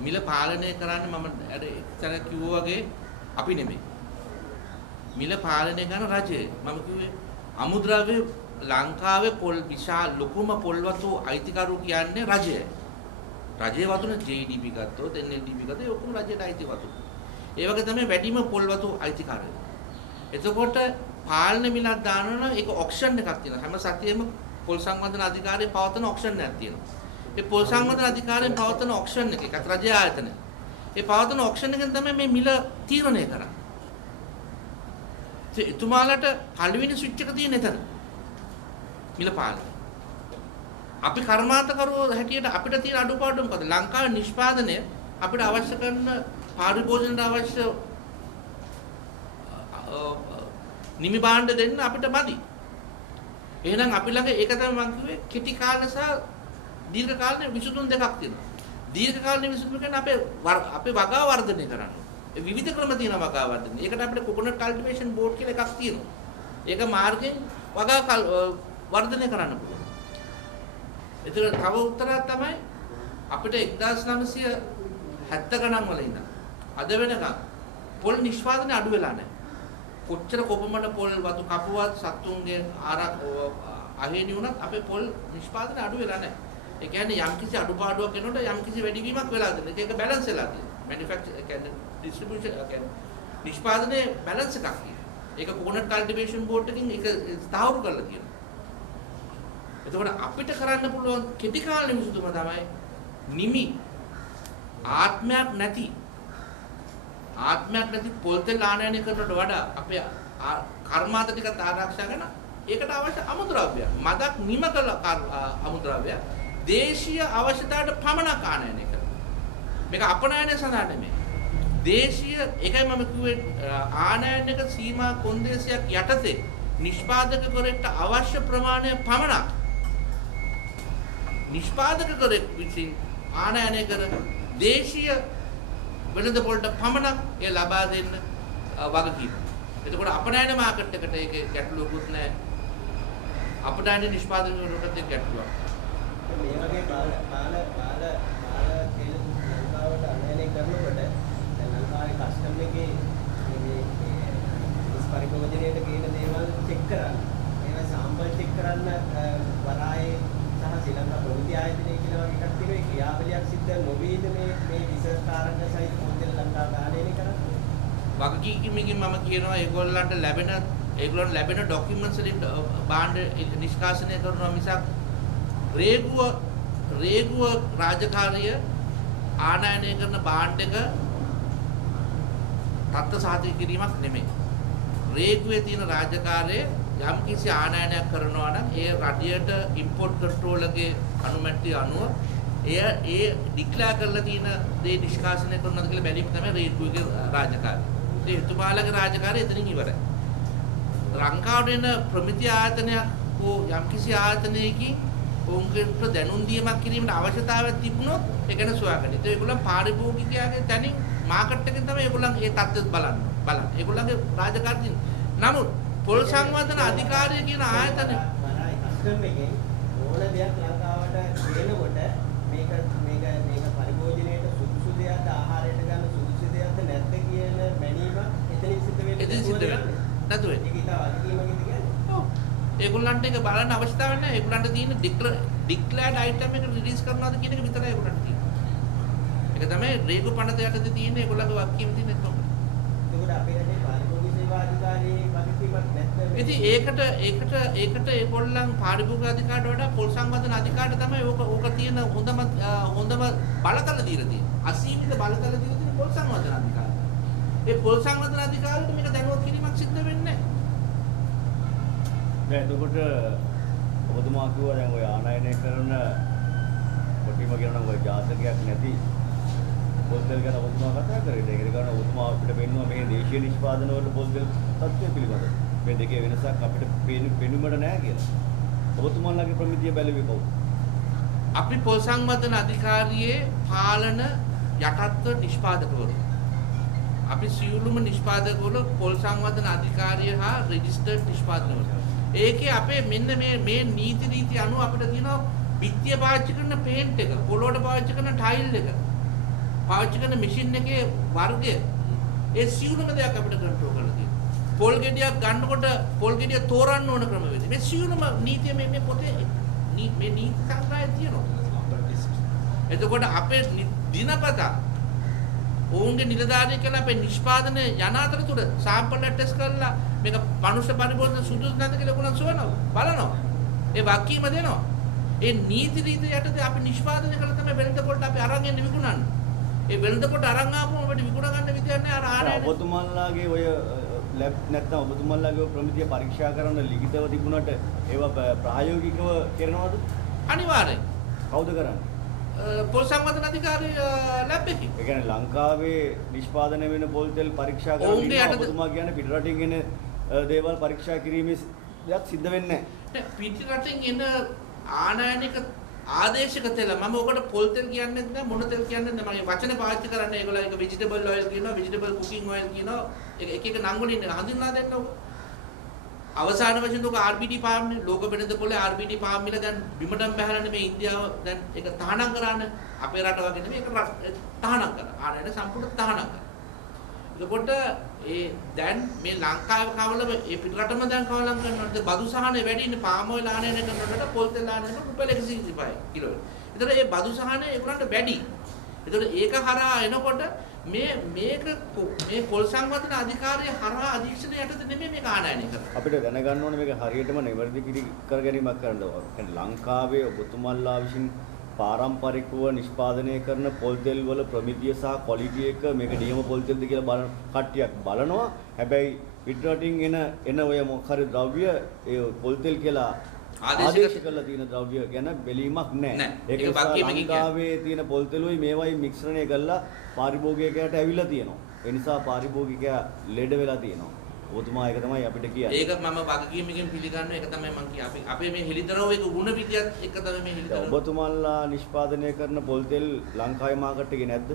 මිල පාලනය කරන්නේ මම අර එක්තර කිව්වා වගේ අපි නෙමෙයි. මිල පාලනය කරන රජය. මම කිව්වේ අමුද්‍රව්‍ය ලංකාවේ පොල් විශාල ලොකුම පොල් වතු අයිතිකරු කියන්නේ රජයයි. රජයේ වතුන JDB ගත්තොත් NLDB ගත්තොත් ඒ ඔක්කොම රජයට අයිති වතු. ඒ වගේ තමයි වැඩිම පොල් වතු අයිතිකාරය. එතකොට පාලන මිලක් දානවා නම් ඒක ඔක්ෂන් එකක් තියෙනවා. හැම සතියෙම පොල් සංවර්ධන අධිකාරිය පවත්වන ඔක්ෂන් එකක් තියෙනවා. ඒ පොල් සංවර්ධන අධිකාරියෙන් පවත්වන ඔක්ෂන් එකත් රජයේ ආයතන. ඒ පවත්වන ඔක්ෂන් එකෙන් තමයි මේ මිල තීරණය කරන්නේ. ඒ එතුමාලට පළවෙනි ස්විච් එක තියෙන එතන. මිල පාලනය. අපි කර්මාන්තකරුවෝ හැටියට අපිට තියෙන අඩුපාඩු මොකද? ලංකාවේ නිෂ්පාදනය අපිට අවශ්‍ය කරන පාරිභෝජනයට අවශ්‍ය නිමි භාණ්ඩ දෙන්න අපිට මදි. එහෙනම් අපි ළඟ ඒක තමයි මම කිව්වේ කෙටි කාල සහ දීර්ඝ කාලීන විසඳුම් දෙකක් තියෙනවා. දීර්ඝ කාලීන විසඳුම කියන්නේ අපේ වගාව වර්ධනය කරන්න. ඒ විවිධ ක්‍රම තියෙනවා වගාව වර්ධනය. ඒකට අපිට කොකොනට් කල්ටිවේෂන් බෝඩ් කියලා එකක් තියෙනවා. ඒක මාර්ගයෙන් වගාව වර්ධනය කරන්න පුළුවන්. ඒතර තව උත්තරයක් තමයි අපිට 1970 ගණන් වල ඉඳන් අද වෙනකම් පොල් නිෂ්පාදනය අඩු වෙලා නැහැ. කොච්චර කොපමණ පොල් වතු කපුවත් සත්තුන්ගේ අහේනි වුණත් අපේ පොල් නිෂ්පාදනය අඩු වෙලා නැහැ. ඒ කියන්නේ යම්කිසි අඩුපාඩුවක් වෙනකොට යම්කිසි වැඩිවීමක් වෙලා තියෙනවා. ඒක බැලන්ස් වෙලා තියෙනවා. මැනුෆැක්චර් කියන්නේ ඩිස්ට්‍රිබියුෂන් කියන්නේ නිෂ්පාදනයේ බැලන්ස් එකක් තියෙනවා. ඒක කොකොනට් කල්ටිවේෂන් බෝඩ් එකකින් ඒක ස්ථාවර කරලා තියෙනවා. එතකොට අපිට කරන්න පුළුවන් කෙටි කාලෙ විසඳුම තමයි නිමි ආත්මයක් නැති පොල් තෙල් ආනයනය කරනට වඩා අපේ කර්මාන්ත ටිකත් ආරක්ෂා කරන ඒකට අවශ්‍ය අමුද්‍රව්‍ය මදක් නිම කළ අමුද්‍රව්‍ය දේශීය අවශ්‍යතාවට පමණක් ආනයනය කරනවා. මේක අපනයනය සඳහා නෙමෙයි. දේශීය ඒකයි මම කිව්වේ ආනයනයක සීමා කොන්දේසියක් යටතේ නිෂ්පාදකවරයෙක්ට අවශ්‍ය ප්‍රමාණය පමණක් නිෂ්පාදකවරයෙක් විසින් ආනයනය කර දේශීය වෙළඳ පොළට පමණක් ඒ ලබා දෙන්න වගකීම. එතකොට අපනයන මාකට් එකට ඒක ගැටලුවකුත් නැහැ. අපනයන නිෂ්පාදන වලට ඒක ගැටලුවක්. මේ වගේ බාල තෙල් ලංකාවට ආනයනය කරනකොට දැන් ලංකාවේ කස්ටම් එකේ මේ පරිභෝජනයට ගේන දේවල් චෙක් කරන්න. එහෙනම් සාම්පල් චෙක් කරන්න වරායේ සහ ශ්‍රී ලංකා ප්‍රවෘත්ති ආයතනය කියලා වගේ එකක් තියෙනවා. ඒ ක්‍රියාවලියක් සිද්ධ නොවේද මේ විශේෂ කාරක සහිත පොතේ ලංකාව ආනයනය කරන්නේ? වගකීමකින් මම කියනවා ඒගොල්ලන්ට ලැබෙන ડોකියුමන්ට්ස් වලින් භාණ්ඩ නිෂ්කාශනය කරනවා මිසක් රේගුව රාජකාරිය ආනයනය කරන භාණ්ඩ එක තත්ත්ව සාධක කිරීමක් නෙමෙයි. රේගුවේ තියෙන රාජකාරිය යම් කිසි ආනයනයක් කරනවා නම් ඒ රටයට ඉම්පෝට් කන්ට්‍රෝල් එකේ අනුමැතිය අනුව ඒ ඩික්ලෙයාර් කරලා තියෙන දේ නිෂ්කාශනය කරනවාද කියලා බැලීම තමයි රේගුවේ රාජකාරිය. ඒ එතුමාලගේ රාජකාරිය එතනින් ඉවරයි. ලංකාවට එන ප්‍රමිති ආයතනයක් හෝ යම්කිසි ආයතනයකින් ඔවුන්ට දැනුම් දීමක් කිරීමට අවශ්‍යතාවයක් තිබුණොත් ඒ ගැන සොයාගන්න. ඒත් ඒගොල්ලන් පාරිභෝගිකයාගේ තැනින් මාකට් එකෙන් තමයි ඒගොල්ලන් ඒ තත්ත්වෙත් බලන්න. ඒගොල්ලන්ගේ රාජකාරී. නමුත් පොල් සංවර්ධන අධිකාරිය කියන ආයතන කස්ටම් එකෙන් ඕන දෙයක් ලංකාවට ගේනකොට මේක පරිභෝජනයට සුදුසු දෙයක්ද ආහාරයට ගන්න සුදුසු දෙයක්ද නැද්ද කියන මැනීම එතනින් සිද්ධ වෙන්නේ. එතනින් සිද්ධ වෙන්නේ. නැතුව ඒක ඊට වගකීමකින්ද කියන්නේ? ඔව්. ඒගොල්ලන්ට ඒක බලන්න අවශ්‍යතාවයක් නැහැ. ඒගොල්ලන්ට තියෙන ඩික්ලෑර්ඩ් අයිටම් එක රිලීස් කරනවාද කියන එක විතරයි ඒගොල්ලන්ට තියෙන්නේ. ඒක තමයි රේගු පනත යටතේ තියෙන ඒගොල්ලන්ගේ වගකීම තියෙන එක. ඒකට අපේ රටේ පාරිභෝගික සේවා අධිකාරියේ වගකීමක් නැත්නම් ඉතින් ඒකට ඒගොල්ලන් පාරිභෝගික අධිකාරියට වඩා පොල් සංවර්ධන අධිකාරියට තමයි ඕක තියෙන හොඳම බලතල දීලා තියෙන්නේ. අසීමිත බලතල දීලා තියෙන පොල් සංවර්ධන අධිකාරිය. ඒ පොල් සංවර්ධන අධිකාරියට මේක දැනුවත් කිරීමක් සිද්ධ වෙන්නේ නැහැ. දැන් එතකොට ඔබතුමා කිව්වා දැන් ඔය ආනයනය කරන කොටිම කියනවා ඔය ජාතකයක් නැති පොල්තෙල් ගැන ඔබතුමා කතා කරේ. ඒක ගන්න ඔබතුමා අපිට පෙන්නුවා මේ දේශීය නිෂ්පාදන වල පොල්තෙල් තත්ත්වය පිළිබඳව. මේ දෙකේ වෙනසක් අපිට පෙනුමට නැහැ කියලා. ඔබතුමාලාගේ ප්‍රමිතිය බැලුවේ කවුද? අපි පොල් සංවර්ධන අධිකාරියේ පාලන යටත්ව නිෂ්පාදකවරු. අපි සියලුම නිෂ්පාදකවරු පොල් සංවර්ධන අධිකාරිය හා රෙජිස්ටර්ඩ් නිෂ්පාදකවරු. ඒකේ අපේ මෙන්න මේ නීති රීති අනුව අපිට තියෙනවා බිත්තිය පාවිච්චි කරන පේන්ට් එක, පොළොවට පාවිච්චි කරන ටයිල් එක, පාවිච්චි කරන මැෂින් එකේ වර්ගය, ඒ සියලුම දේක් අපිට කන්ට්‍රෝල් කරලා තියෙනවා. පොල් ගෙඩියක් ගන්නකොට පොල් ගෙඩිය තෝරන්න ඕන ක්‍රමවේද. මේ සියලුම නීතිය මේ පොතේ මේ නීති සංග්‍රහය තියෙනවා. එතකොට අපේ දිනපතා ඔවුන්ගේ නිලධාරිය කියලා අපේ නිෂ්පාදනය යන අතරතුර සාම්පල් ටෙස්ට් කරලා මේක මනුෂ්‍ය පරිභෝජන සුදුසු නැද්ද කියලා උගලන් සොයනවා බලනවා. ඒ වගකීම දෙනවා. ඒ නීති රීති යටතේ අපි නිෂ්පාදනය කරලා තමයි වෙළඳපොළට අපි අරන් එන්නේ විකුණන්න. ඒ වෙළඳපොළට අරන් ආවම අපිට විකුණ ගන්න විදියක් නැහැ. අර ආරයන ඔබතුමාලාගේ ඔය ලැබ් නැත්නම් ඔබතුමාලාගේ පරිමිතිය පරීක්ෂා කරන ලිඛිතව තිබුණාට ඒවා ප්‍රායෝගිකව කරනවද? අනිවාර්යෙන්. කවුද කරන්නේ? පොල් සංවර්ධන අධිකාරිය ලැබ් එකේ. ඒ කියන්නේ ලංකාවේ නිෂ්පාදනය වෙන පොල් තෙල් පරීක්ෂා කරන ඔබතුමා කියන්නේ පිට රටින් එන දේවල් පරීක්ෂා කිරීමේ දෙයක් සිද්ධ වෙන්නේ නැහැ. පිට රටින් එන ආනයනික ආදේශක තෙල මම ඔකට පොල් තෙල් කියන්නේ නැහැ මොන තෙල් කියන්නේ නැහැ මම වචන පාවිච්චි කරන්නේ ඒගොල්ලෝ ඒක ভেජිටබල් ඔයිල් කියනවා ভেජිටබල් කුකින් ඔයිල් කියනවා එක එක නම් වලින් හඳුන්වා දෙන්න ඕක අවසාන වශයෙන් ඔක RBD පාම්නේ ලෝක වෙනද පොලේ RBD පාම් මිල දැන් බිමටම බහලානේ මේ ඉන්දියාව දැන් ඒක තහනම් කරානේ අපේ රට වගේ නෙමෙයි ඒක තහනම් කරා ආනයන සම්පූර්ණ තහනම් කරා එතකොට ඒ දැන් මේ ලංකාවේ කවල මේ පිට රටම දැන් කවලම් කරනවා බදු සහනේ වැඩි ඉන්නේ පාම් ඔයිල් ආනයන කරනකොට පොල් තෙල් ආනයන රුපියල් 125 කිලෝ. ඒතර මේ බදු සහනේ ඒගොල්ලන්ට වැඩි. ඒතර ඒක හරහා එනකොට මේක මේ පොල් සංවර්ධන අධිකාරිය හරහා අධීක්ෂණය යටතේ නෙමෙයි මේක ආනයනය කරන්නේ. අපිට දැනගන්න ඕනේ මේක හරියටම නිවැරදි කර ගැනීමක් කරන්න ඕන. කියන්නේ ලංකාවේ ඔබතුමාලා විසින් පාරම්පරිකව නිෂ්පාදනය කරන පොල් තෙල් වල ප්‍රමිතිය සහ ක්වොලිටි එක මේක නියම පොල් තෙල්ද කියලා බලන කට්ටියක් බලනවා. හැබැයි පිට රටින් එන ඔය මොකක් හරි ද්‍රව්‍ය ඒ පොල් තෙල් කියලා ආදේශ කරලා තියෙන ද්‍රව්‍ය ගැන බැලීමක් නැහැ. ඒක ලංකාවේ තියෙන පොල් තෙලුයි මේවයි මිශ්‍රණය කරලා පාරිභෝගිකයට ඇවිල්ලා තියෙනවා. ඒ නිසා පාරිභෝගිකයා ලෙඩ වෙලා තියෙනවා. ඔබතුමා ඒක තමයි අපිට කියන්නේ. ඒක මම වගකීමකින් පිළිගන්නවා. ඒක තමයි මම කිය අපේ මේ හෙලිදරව් එක ගුණ විදියත් එක තමයි මේ හෙලිදරව්. ඔබතුමාලා නිෂ්පාදනය කරන පොල් තෙල් ලංකාවේ මාකට් එකේ නැද්ද?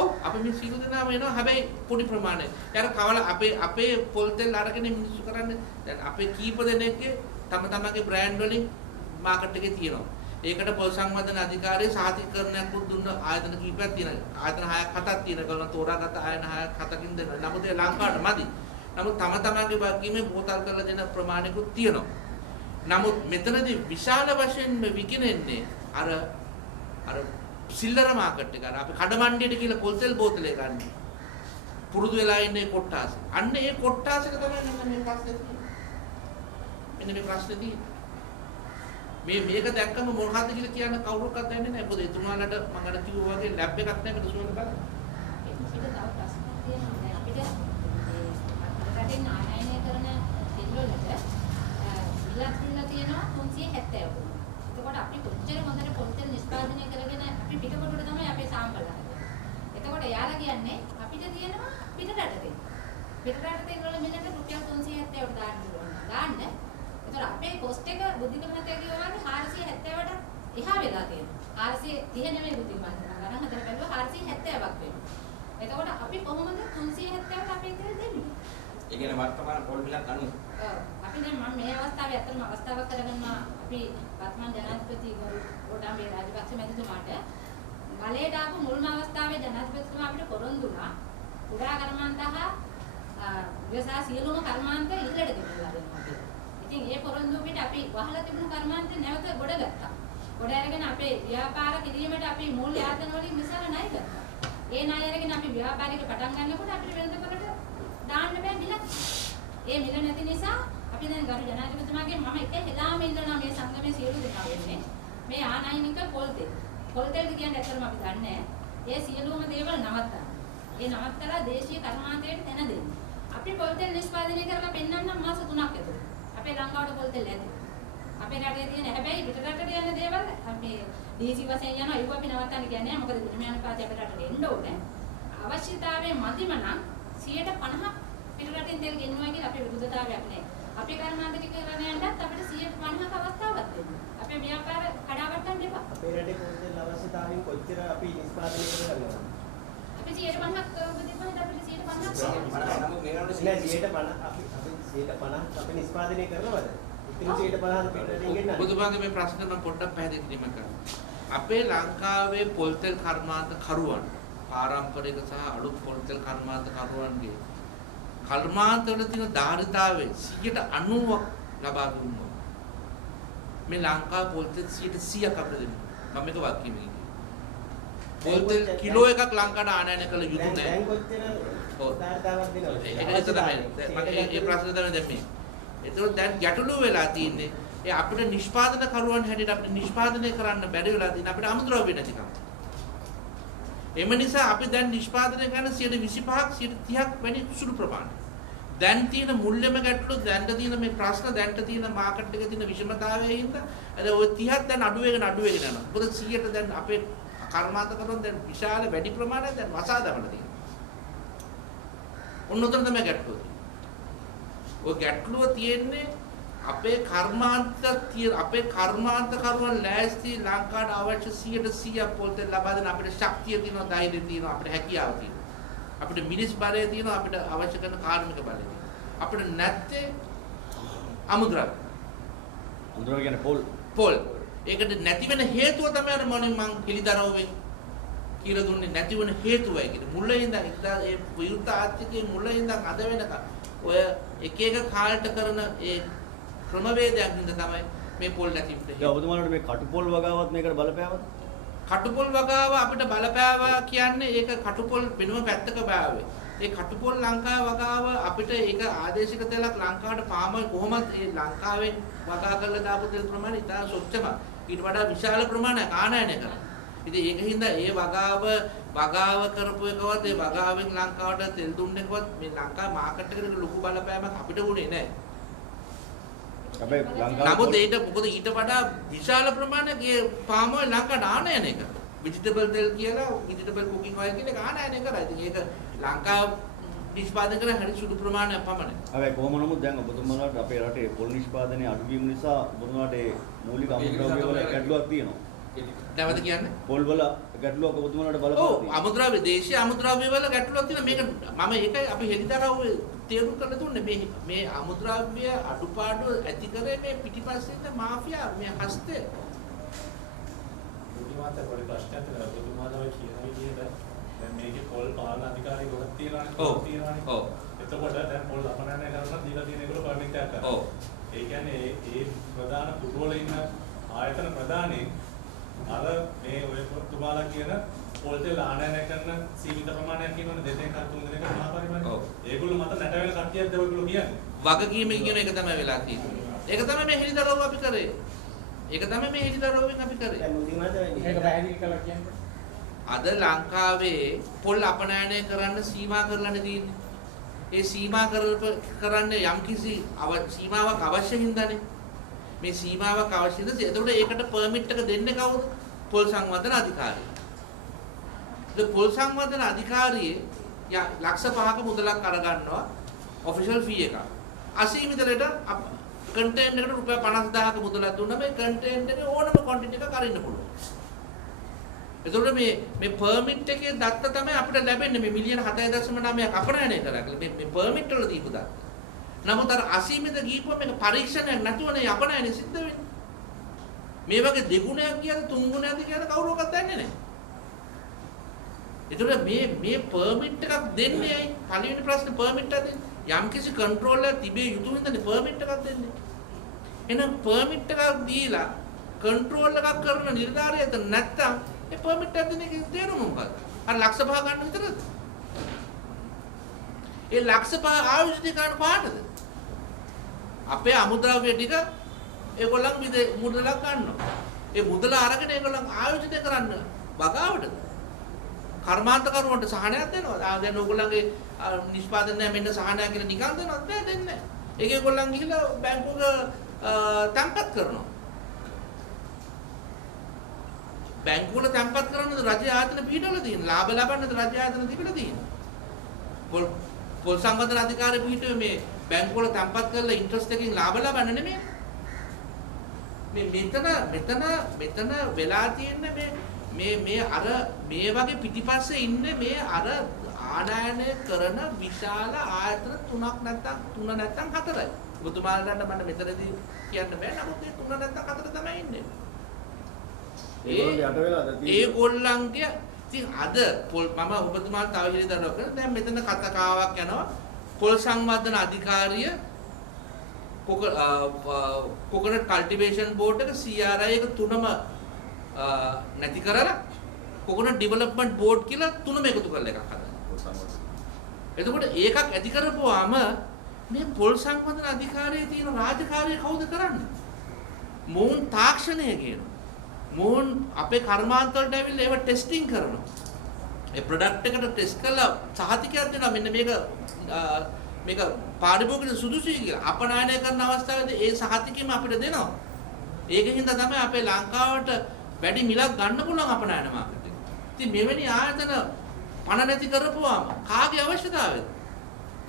ඔව් අපි මේ සීල දෙනාම එනවා හැබැයි පොඩි ප්‍රමාණයක්. යාර කවල අපේ පොල් තෙල් අරගෙන මිනිස්සු කරන්නේ දැන් අපේ කීප දෙනෙක්ගේ තම තමන්ගේ බ්‍රෑන්ඩ් වලින් මාකට් එකේ තියෙනවා. ඒකට පොල් සංවර්ධන අධිකාරිය සාතිකරණයක් දුන්න ආයතන කීපයක් තියෙනවා. ආයතන 6ක් 7ක් තියෙනවා. ඒගොල්ලෝ තෝරාගත්ත ආයතන 6ක් 7කින් දෙනවා. නමුත් ඒ ලංකාවට මදි. නමුත් තම තමන්ගේ වගකීමේ බෝතල් කරලා දෙන ප්‍රමාණිකුත් තියෙනවා. නමුත් මෙතනදී විශාල වශයෙන් විකිනෙන්නේ අර සිල්ලර මාකට් එක. අපි කඩමණ්ඩියට කියලා පොල් තෙල් බෝතලේ ගන්න. පුරුදු වෙලා ඉන්නේ කොට්ටාස. අන්න ඒ කොට්ටාසක තමයි මෙන්න මේ ප්‍රශ්නේ තියෙන්නේ. මෙන්න මේ ප්‍රශ්නේ තියෙන්නේ. මේක දැක්කම මොනවද කියලා කියන්න කවුරුවක්වත් දන්නේ නැහැ. මොකද එතුමාලට මම අර කිව්වා වගේ ලැබ් එකක් නැහැ මේක සුවඳ බලන්න. ඒක පිට තව ප්‍රශ්නයක් තියෙනවා. අපිට රටින් ආනයනය කරන තෙල්වලට විලක් දීලා තියෙනවා 370. එතකොට අපි කොච්චර හොඳට පොල් තෙල් නිෂ්පාදනය කරගෙන අපි පිටකොටුවට තමයි අපේ සාම්පල් අරගෙන. එතකොට එයාලා කියන්නේ අපිට තියෙනවා පිට රටේ. පිට රටේ වල මිලට රුපියල් 370ට දාන්න ඕන. දාන්න. ඒතර අපේ කොස්ට් එක බුද්ධික මහත්තයා කිව්වා වගේ 470ට එහා වෙලා තියෙනවා. 430 නෙමෙයි බුද්ධික මහත්තයා. ගණන් හදලා බැලුවා 470ක් වෙනවා. එතකොට අපි කොහොමද 370ට අපේ තෙල් දෙන්නේ? ඒ කියන්නේ වර්තමාන පොල් මිලක් අනුව. ඔව්. අපි දැන් මම මේ අවස්ථාවේ ඇත්තටම අවස්ථාවක් කරගන්නවා අපි වර්තමාන ජනාධිපති ගෝඨාභය රාජපක්ෂ මැතිතුමාට බලයට ආපු මුල්ම අවස්ථාවේ ජනාධිපතිතුමා අපිට පොරොන්දු වුණා කුඩා කර්මාන්ත හා විවසා සියලුම කර්මාන්ත ඉල්ලට දෙන්නවා කියලා. ඉතින් ඒ පොරොන්දු පිට අපි වහලා තිබුණු කර්මාන්ත නැවත ගොඩ ගත්තා. ගොඩ අරගෙන අපේ ව්‍යාපාර කිරීමට අපි මූල්‍ය ආයතන වලින් විසර ණය ගත්තා. ඒ ණය අරගෙන අපි ව්‍යාපාරික පටන් ගන්නකොට අපිට වෙළඳපොළට දාන්න බෑ මිලක්. ඒ මිල නැති නිසා අපි දැන් ගරු ජනාධිපතිතුමාගෙන් මම එක හෙලාම ඉල්ලනවා මේ සංගමයේ සියලු දෙනා වෙන්නේ මේ ආනයනික පොල් තෙල්. පොල් තෙල් කියන්නේ ඇත්තටම අපි දන්නේ ඒ සියලුම දේවල් නවත්තන්න. ඒ නවත්තලා දේශීය කර්මාන්තයට තැන දෙන්න. අපි පොල් තෙල් නිෂ්පාදනය කරලා පෙන්නන්න මාස 3ක් ඇතුළත. අපේ ලංකාවට පොල් තෙල් ඇති. අපේ රටේ තියෙන හැබැයි පිටරටට යන දේවල් අපි DC වශයෙන් යනවා ඒක අපි නවත්තන්න කියන්නේ නැහැ. මොකද විනිමය අනුපාතය අපේ රටට එන්න ඕනේ. අවශ්‍යතාවයේ මදිම නම් 50% පිටරටින් තෙල් ගෙන්නවා කියන අපේ විරුද්ධතාවයක් නැහැ. අපේ කර්මාන්ත ටික කරන යනටත් අපිට 50%ක අවස්ථාවක් තියෙනවා. අපේ ව්‍යාපාර කඩාවැටෙන්න එපා. අපේ රටේ පොල් අවශ්‍යතාවයෙන් කොච්චර අපි නිෂ්පාදනය කරගන්නවා? අපි 50%ක් දෙපහට අපිට 50%ක් නමුත් මේ වෙනකොට නෑ 150 අපි 150 අපි නිෂ්පාදනය කරනවද? ඉතින් 150 පිටරටින් ගෙන්නන්නේ. බුදුබාගේ මේ ප්‍රශ්නේ මම පොඩ්ඩක් පැහැදිලි කිරීමක් කරනවා. අපේ ලංකාවේ පොල් තෙල් කර්මාන්ත කරුවන් පාරම්පරික සහ අලුත් පොල් තෙල් කර්මාන්ත කරුවන්ගේ කර්මාන්තවල තියෙන ධාරිතාවයේ 90ක් ලබා දුන්නොත් මේ ලංකා පොල් තෙල් 100ක් අපිට දෙන්න. මම මේක වාක්‍යෙම කියනවා. පොල් තෙල් කිලෝ එකක් ලංකාවට ආනයනය කළ යුතු නැහැ. දැන් කොච්චර ධාරිතාවක් දෙනවද? ඒක තමයි. මම ඒ ප්‍රශ්නේ තමයි දැන් මේ. ඒතකොට දැන් ගැටලුව වෙලා තියෙන්නේ ඒ අපිට නිෂ්පාදන කරුවන් හැටියට අපිට නිෂ්පාදනය කරන්න බැරි වෙලා තියෙන අපිට අමුද්‍රව්‍ය නැතිකම. එම නිසා අපි දැන් නිෂ්පාදනය කරන 25ක් 30ක් වැනි සුළු ප්‍රමාණයක්. දැන් තියෙන මුල්‍යම ගැටලුව දැන් තියෙන මේ ප්‍රශ්න දැන් තියෙන මාකට් එකේ තියෙන විෂමතාවයේ හින්දා අර ওই 30ක් දැන් අඩු වෙගෙන යනවා. මොකද 100ට දැන් අපේ කර්මාන්ත කරන දැන් විශාල වැඩි ප්‍රමාණයක් දැන් වසා දමලා තියෙනවා. ඔන්න උතන තමයි ගැටලුව. ඔය ගැටලුව තියෙන්නේ අපේ කර්මාන්ත කරුවන් ලෑස්ති ලංකාවට අවශ්‍ය 100% පොල් තෙල් ලබා දෙන අපිට ශක්තිය තියෙනවා, ධෛර්යය තියෙනවා, අපිට හැකියාව තියෙනවා. අපිට මිනිස් බලය තියෙනවා, අපිට අවශ්‍ය කරන කාර්මික බලය තියෙනවා. අපිට නැත්තේ අමුද්‍රව්‍ය. අමුද්‍රව්‍ය කියන්නේ පොල්. ඒකට නැති වෙන හේතුව තමයි අර මොනේ මං පිළිදරව්වෙන් කියලා දුන්නේ නැති වෙන හේතුවයි කියන්නේ. මුලින් ඉඳන් ඒ විරුද්ධ ආර්ථිකයේ මුලින් ඉඳන් අද වෙනකම් ඔය එක එක කාලට කරන ඒ ක්‍රමවේදයක් හින්දා තමයි මේ පොල් නැති වෙන්නේ. දැන් ඔබතුමාලට මේ කටුපොල් වගාවත් මේකට බලපෑවද? කටුපොල් වගාව අපිට බලපෑවා කියන්නේ ඒක කටුපොල් වෙනම පැත්තක බෑවේ. ඒ කටුපොල් ලංකාව වගාව අපිට ඒක ආදේශික තෙලක් ලංකාවට පාම කොහොමද ඒ ලංකාවෙන් වගා කරලා දාපු තෙල් ප්‍රමාණය ඉතා සොච්චම ඊට වඩා විශාල ප්‍රමාණයක් ආනයනය කරා. ඉතින් ඒක හින්දා ඒ වගාව කරපු එකවත් ඒ වගාවෙන් ලංකාවට තෙල් දුන්න එකවත් මේ ලංකාවේ මාකට් එකට ලොකු බලපෑමක් අපිට වුණේ නැහැ. හැබැයි ලංකාවේ නමුත් ඒක මොකද ඊට වඩා විශාල ප්‍රමාණයක් ඒ පාම ඔයිල් ලංකාවට ආනයනය කරා. vegetable තෙල් කියලා vegetable cooking oil කියන එක ආනයනය කරා. ඉතින් ඒක ලංකාව නිෂ්පාදනය කරන හරි සුළු ප්‍රමාණයක් පමණයි. හැබැයි කොහොම නමුත් දැන් ඔබතුමාලාට අපේ රටේ පොල් නිෂ්පාදනයේ අඩුවීම නිසා ඔබතුමාලාට ඒ මූලික අමුද්‍රව්‍ය වල ගැටලුවක් තියෙනවා. නැවත කියන්නේ? පොල් වල ගැටලුවක් ඔබතුමාලාට බලපාලා ඔව් තියෙනවා. අමුද්‍රව්‍ය දේශීය අමුද්‍රව්‍ය වල ගැටලුවක් තියෙනවා. මේක මම ඒකයි අපි හෙලිදරව් තේරුම් කරලා දුන්නේ මේ අමුද්‍රව්‍ය අඩුපාඩු ඇති කරේ මේ පිටිපස්සේ ඉන්න මාෆියා මේ හස්තේ. පුදුමාත පොඩි ප්‍රශ්නයක් තියෙනවා. පුදුමාතම කියන විදිහට දැන් මේකේ පොල් පාලන අධිකාරී ගොඩක් තියෙනවානේ. ඔව්. එතකොට දැන් පොල් අපනයනය කරනවා දීලා තියෙන ඒගොල්ලෝ පර්මිට් එකක් ගන්නවා. ඔව්. ඒ කියන්නේ ඒ ප්‍රධාන පුටුවල ඉන්න ආයතන ප්‍රධානී අර මේ ඔය තුමාලා කියන පොල් තෙල් ආනයනය කරන සීමිත ප්‍රමාණයක් කියනවනේ දෙදෙනෙක් හත් තුන් දෙනෙක් මහා පරිමාණය. ඔව්. ඒගොල්ලෝ මත නැට වෙන කට්ටියක්ද ඔයගොල්ලෝ කියන්නේ? වගකීමෙන් කියන එක තමයි වෙලා තියෙන්නේ. ඒක තමයි මේ හෙලිදරව් අපි කරේ. ඒක තමයි මේ හෙලිදරව්වෙන් අපි කරේ. දැන් මුදිමාත වෙන්නේ. මේක පැහැදිලි කරලා කියන්නේ. අද ලංකාවේ පොල් අපනයනය කරන්න සීමා කරලානේ තියෙන්නේ. ඒ සීමා කරන්න යම්කිසි සීමාවක් අවශ්‍ය හින්දානේ. මේ සීමාවක් අවශ්‍ය හින්දා එතකොට ඒකට පර්මිට් එක දෙන්නේ කවුද? පොල් සංවර්ධන අධිකාරිය. ඒ පොල් සංවර්ධන අධිකාරියේ ලක්ෂ 5ක මුදලක් අරගන්නවා ඔෆිෂල් ෆී එක. අසීමිත රට කන්ටේනර් එකට රුපියල් 50000ක මුදලක් දුන්නා මේ කන්ටේනර් එකේ ඕනම ක්වොන්ටිටි එකක් අරින්න පුළුවන්. එතකොට මේ පර්මිට් එකේ දත්ත තමයි අපිට ලැබෙන්නේ මේ මිලියන 7.9ක් අපනයනය කරලා. මේ පර්මිට් වල දීපු දත්ත. නමුත් අර අසීමිත ගිහිපුවා මේක පරීක්ෂණයක් නැතුවනේ අපනයනය සිද්ධ වෙන්නේ. මේ වගේ දෙගුණයක් කියද තුන් ගුණයක්ද කියද කවුරුවක්වත් දන්නේ නැහැ. ඒතකොට මේ පර්මිට් එකක් දෙන්නේ ඇයි? පළවෙනි ප්‍රශ්නේ පර්මිට් එකක් දෙන්නේ. යම්කිසි කන්ට්‍රෝල් එකක් තිබේ යුතු හින්දානේ පර්මිට් එකක් දෙන්නේ. එහෙනම් පර්මිට් එකක් දීලා කන්ට්‍රෝල් එකක් කරන නිලධාරියෙක් නැත්තම් ඒ පර්මිට් එක දෙන එකේ තේරුම මොකක්ද? අර ලක්ෂ 5 ගන්න විතරද? ඒ ලක්ෂ 5 ආයුෂ්ටි ගන්න පාටද? අපේ අමුද්‍රව්‍ය ටික ඒගොල්ලන් මුදලක් ගන්නවා. ඒ මුදල අරගෙන ඒගොල්ලන් ආයෝජනය කරන්න බගාවටද? කර්මාන්තකරුවන්ට සහනයක් දෙනවද? දැන් ඕගොල්ලන්ගේ නිෂ්පාදනය මෙන්න සහනයක් කියලා නිකන් දෙනවද? නෑ දෙන්නේ නෑ. ඒක ඒගොල්ලන් ගිහිල්ලා බැංකුවක තැන්පත් කරනවා. බැංකුවල තැන්පත් කරනද රජයේ ආයතන පිටවල තියෙන. ලාභ ලබන්නද රජයේ ආයතන තිබිලා තියෙන. පොල් සංවර්ධන අධිකාරිය පිටුවේ මේ බැංකුවල තැන්පත් කරලා ඉන්ට්‍රස්ට් එකකින් ලාභ ලබන්න නෙමෙයි. මෙතන වෙලා තියෙන්නේ මේ අර මේ වගේ පිටිපස්සේ ඉන්නේ මේ අර ආනයනය කරන විශාල ආයතන තුන නැත්තම් හතරයි. ඔබතුමාලට මම මෙතනදී කියන්න බෑ. නමුත් මේ තුන නැත්තම් හතර තමයි ඉන්නේ. ඒගොල්ලන්ගේ ඉතින් අද මම ඔබතුමාලට තව ඉරිදා කරනවා. දැන් මෙතන කතාවක් යනවා. පොල් සංවර්ධන අධිකාරිය coconut cultivation board එක CRI එක තුනම නැති කරලා coconut development board කියලා තුනම එකතු කරලා එකක් හදනවා. එතකොට ඒකක් ඇති කරපුවාම මේ පොල් සංවර්ධන අධිකාරියේ තියෙන රාජකාරිය කවුද කරන්නේ? මොවුන් තාක්ෂණය කියනවා. මොවුන් අපේ කර්මාන්ත වලට ඇවිල්ලා ඒව ටෙස්ටිං කරනවා. ඒ ප්‍රොඩක්ට් එකට ටෙස්ට් කරලා සහතිකයක් දෙනවා මෙන්න මේක පාරිභෝගික සුදුසුයි කියලා. අපනයනය කරන අවස්ථාවේදී ඒ සහතිකෙම අපිට දෙනවා. ඒකින්ද තමයි අපේ ලංකාවට වැඩි මිලක් ගන්න පුළුවන් අපනයන මාර්කට් එක. ඉතින් මෙවැනි ආයතන පණ නැති කරපුවාම කාගේ අවශ්‍යතාවයද?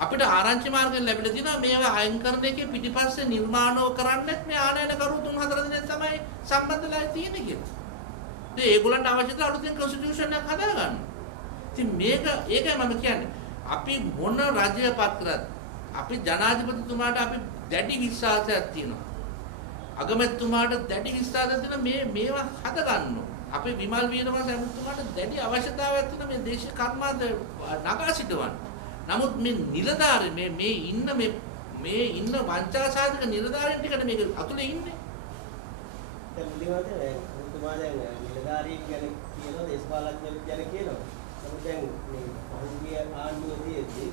අපිට ආරංචි මාර්ගයෙන් ලැබිලා තියෙනවා මේවා අයින් කරන එකේ පිටිපස්සේ නිර්මාණව කරන්නත් මේ ආනයනකරු 3-4 දිනක් තමයි සම්බන්ධලා තියෙන්නේ කියලා. ඉතින් ඒගොල්ලන්ට අවශ්‍යද අලුතෙන් කොන්ස්ටිටියුෂන් එකක් හදාගන්න. ඉතින් ඒකයි මම කියන්නේ. අපි මොන රජයපත් කරත් අපි ජනාධිපතිතුමාට අපි දැඩි විශ්වාසයක් තියෙනවා. අගමැතිතුමාට දැඩි විශ්වාසයක් තියෙනවා මේවා හද ගන්නවා. අපි විමල් වීරවංශ ඇමතිතුමාට දැඩි අවශ්‍යතාවයක් තියෙනවා මේ දේශීය කර්මාන්ත නගා සිටවන්න. නමුත් මේ නිලධාරී මේ ඉන්න වංචා සාධක නිලධාරීන් ටිකට මේක අතුලේ ඉන්නේ. දැන් මුලින්ම දැන් නිලධාරීන් ගැන කියනවා දේශපාලඥයෝ ගැන කියනවා. නමුත් දැන් මේ පහුගිය ආණ්ඩුවේදී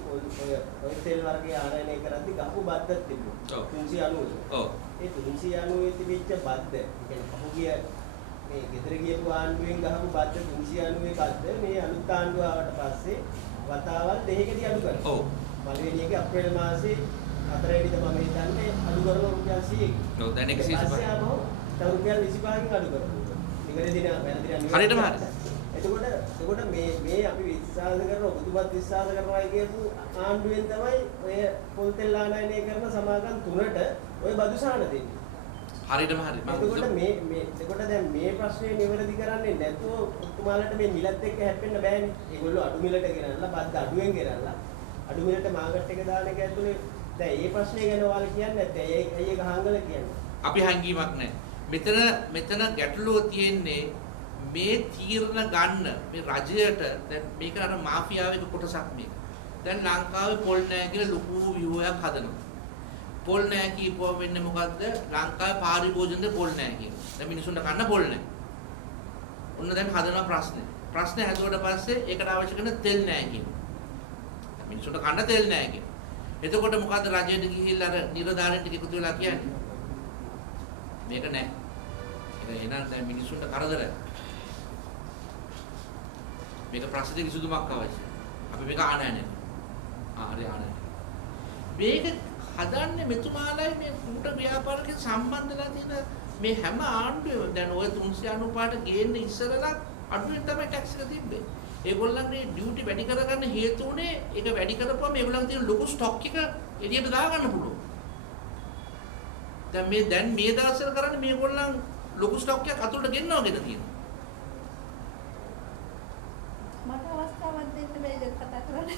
ඔය තෙල් වර්ගයේ ආනයනය කරද්දී ගහපු බද්දක් තිබුණා. 390. ඔව්. ඒ 390 තිබිච්ච බද්ද, ඒ කියන්නේ පහුගිය මේ ගෙදර ගියපු ආණ්ඩුවෙන් ගහපු බද්ද 390 බද්ද මේ අලුත් ආණ්ඩුව ආවට පස්සේ වතාවල් දෙකකදී අඩු කරනවා. ඔව්. පළවෙනි එක අප්‍රේල් මාසේ 4 වෙනිදා මම හිතන්නේ අඩු කරලා රුපියල් 100ක්. ඔව් දැන් 125. පස්සේ ආවම තව රුපියල් 25කින් අඩු කරනවා. නිවැරදි දින හරියටම හරි. එතකොට මේ අපි විශ්වාස කරන ඔබතුමාත් විශ්වාස කරනවා කියපු ආණ්ඩුවෙන් තමයි ඔය පොල් තෙල් ආනයනය කරන සමාගම් තුනට ඔය බදු සහන දෙන්නේ. හරියටම හරි. එතකොට දැන් මේ ප්‍රශ්නේ නිවැරදි කරන්නේ නැතුව ඔබතුමාලට මේ මිලත් එක්ක හැප්පෙන්න බෑනේ. ඒගොල්ලෝ අඩු මිලට ගෙනල්ලා බද්ද අඩුවෙන් ගෙනල්ලා අඩු මිලට මාකට් එක දාන එක ඇතුලේ දැන් මේ ප්‍රශ්නේ ගැන ඔයාලා කියන්නේ නැත්නම් ඇයි ඒක හංගල කියන්නේ? අපි හැංගීමක් නැහැ. මෙතන ගැටලුව තියෙන්නේ මේ තීරණ ගන්න මේ රජයට දැන් මේක අර මාෆියාවේ කොටසක් මේක. දැන් ලංකාවේ පොල් නැහැ කියලා ලොකු ව්‍යුහයක් හදනවා. පොල් නැහැ කියපුවා වෙන්නේ මොකද්ද? ලංකාවේ පාරිභෝජනෙ පොල් නැහැ කියනවා. දැන් මිනිසුන්ට කන්න පොල් නැහැ. ඔන්න දැන් හදනවා ප්‍රශ්නේ. ප්‍රශ්නේ හැදුවට පස්සේ ඒකට අවශ්‍ය කරන තෙල් නැහැ කියනවා. මිනිසුන්ට කන්න තෙල් නැහැ කියනවා. එතකොට මොකද්ද රජයට ගිහිල්ලා අර නිලධාරීන්ට එකතු වෙලා කියන්නේ? මේක නැහැ. ඒක එහෙනම් දැන් මිනිසුන්ට කරදරයි. මේක ප්‍රශ්න දෙක විසඳුමක් අවශ්‍යයි. අපි මේක ආනයනය. හරි ආනයනය. මේක හදන්නේ මෙතුමාලයි මේ කුට ව්‍යාපාරික සම්බන්ධලා තියෙන මේ හැම ආණ්ඩුවෙම දැන් ඔය 395ට ගේන්න ඉස්සරලා අඩුවෙන් තමයි ටැක්ස් එක තිබ්බේ. ඒගොල්ලන්ගේ ඩියුටි වැඩි කරගන්න හේතු උනේ ඒක වැඩි කරපුවම ඒගොල්ලන් තියෙන ලොකු ස්ටොක් එක එළියට දාගන්න පුළුවන්. දැන් මේ දවස්වල කරන්නේ මේගොල්ලන් ලොකු ස්ටොක් එකක් අතුලට ගෙන්නවගෙන තියෙනවා. මට අවස්ථාවක් දෙන්න බැරිද කතා කරන්න?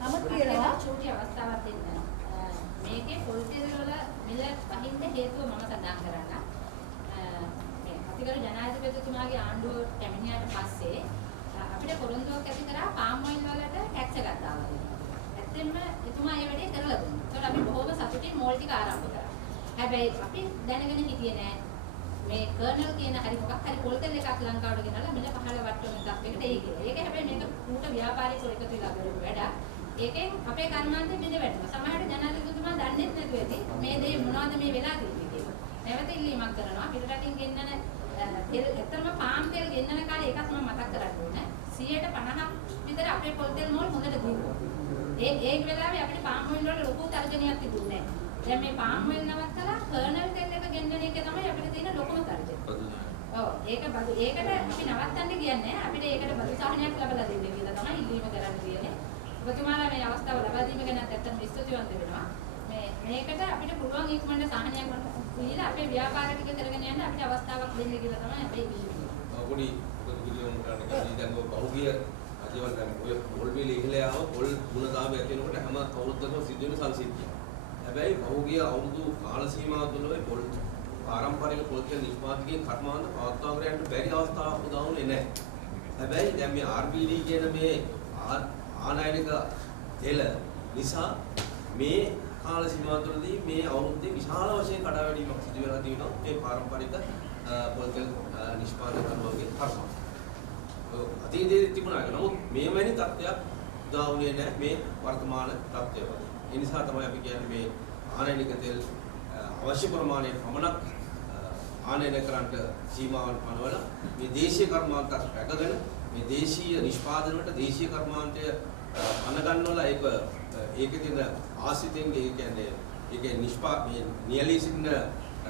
නමුත් කියනවා චූටි අවස්ථාවක් දෙන්න. මේකේ පොලිසිය වල මිල වහින්න හේතුව මම සඳහන් කරන්න. මේ අතිගරු ජනාධිපතිතුමාගේ ආණ්ඩුව පැමිණියාට පස්සේ අපිට පොරොන්දුවක් ඇති කරා පාම් ඔයිල් වලට ටැක්ස් එකක් දාලා දෙන්න. ඇත්තෙන්ම එතුමා ඒ වැඩේ කරලා දුන්නා. ඒකට අපි බොහොම සතුටින් මෝල් ටික ආරම්භ කරා. හැබැයි අපි දැනගෙන හිටියේ නෑ මේ කර්නල් කියන හරි මොකක් හරි පොල් තෙල් එකක් ලංකාවට ගෙනල්ලා මිල 15 වට්ටමක තත්යකට එයි කියලා. ඒක හැබැයි මේක ඌට ව්‍යාපාරිකව එකතු වෙලා කරපු වැඩක්. ඒකෙන් අපේ කර්මාන්තෙ බිඳ වැටෙනවා. සමහරවිට ජනාධිපතිතුමා දන්නේ නැතුව ඇති මේ දේ මොනවද මේ වෙලා තියෙන්නේ කියලා. නැවත ඉල්ලීමක් කරනවා. පිටරටින් ගෙන්නන තෙල් ඇත්තම පාම් තෙල් ගෙන්නන කාලේ එකක් මම මතක් කරගන්න ඕනේ. 150ක් විතර අපේ පොල් තෙල් මෝල් හොඳට දීලා. ඒ වෙලාවේ අපිට පාම් ඔයිල් වල ලොකු තර්ජනයක් තිබුණේ නැහැ. දැන් මේ පාම් ඔයිල් නවත්තලා කර්නල් තෙල් එක ගෙන්නන එක තමයි අපිට තියෙන ලොකුම තර්ජනය. ඔව් ඒක බදු ඒකට අපි නවත්තන්න කියන්නේ අපිට ඒකට බදු සහනයක් ලබා දෙන්න කියලා තමයි ඉල්ලීම කරන්න තියෙන්නේ. ඔබතුමාලා මේ අවස්ථාව ලබා දීම ගැන ඇත්තටම ස්තුතිවන්ත වෙනවා. මේකට අපිට පුළුවන් ඉක්මනට සහනයක් දීලා අපේ ව්‍යාපාර ටික කරගෙන යන්න අපිට අවස්ථාවක් දෙන්න කියලා තමයි අපේ ඉල්ලීම. පොඩි විදියුම් කරන්න කියන්නේ දැන් ඔය පහුගිය අජීවන දැන් ඔය පොල් බිල ඉහළ ආව පොල් ගුණතාවය ඇති වෙනකොට හැම අවුරුද්දකම සිද්ධ වෙන සංසිද්ධිය. හැබැයි පහුගිය අවුරුදු කාල සීමාව තුළ ඔය පොල් පාරම්පරික පොල් තෙල් නිෂ්පාදකයන් කර්මාන්ත පවත්වාගෙන යන්න බැරි අවස්ථාවක් උදා වුණේ නැහැ. හැබැයි දැන් මේ RBD කියන මේ ආනයනික තෙල නිසා මේ කාල සීමාව තුළදී මේ අවුරුද්දේ විශාල වශයෙන් කඩාවැටීමක් සිදු වෙලා තියෙනවා මේ පාරම්පරික පොල් තෙල් නිෂ්පාදකයන්ගේ කර්මාන්ත. අතීතයේ තිබුණා ඒක. නමුත් මේ වැනි තත්ත්වයක් උදා වුණේ නැහැ මේ වර්තමාන තත්ත්වය වල. ඒ නිසා තමයි අපි කියන්නේ මේ ආනයනික තෙල් අවශ්‍ය ප්‍රමාණයට පමණක් ආනයනය කරන්නට සීමාවන් පනවලා මේ දේශීය කර්මාන්ත රැකගෙන මේ දේශීය නිෂ්පාදන වලට දේශීය කර්මාන්තය අනගන්නවලා ඒකේ තියෙන ආසිතෙන් ඒ කියන්නේ ඒකේ මේ නියැලී සිටින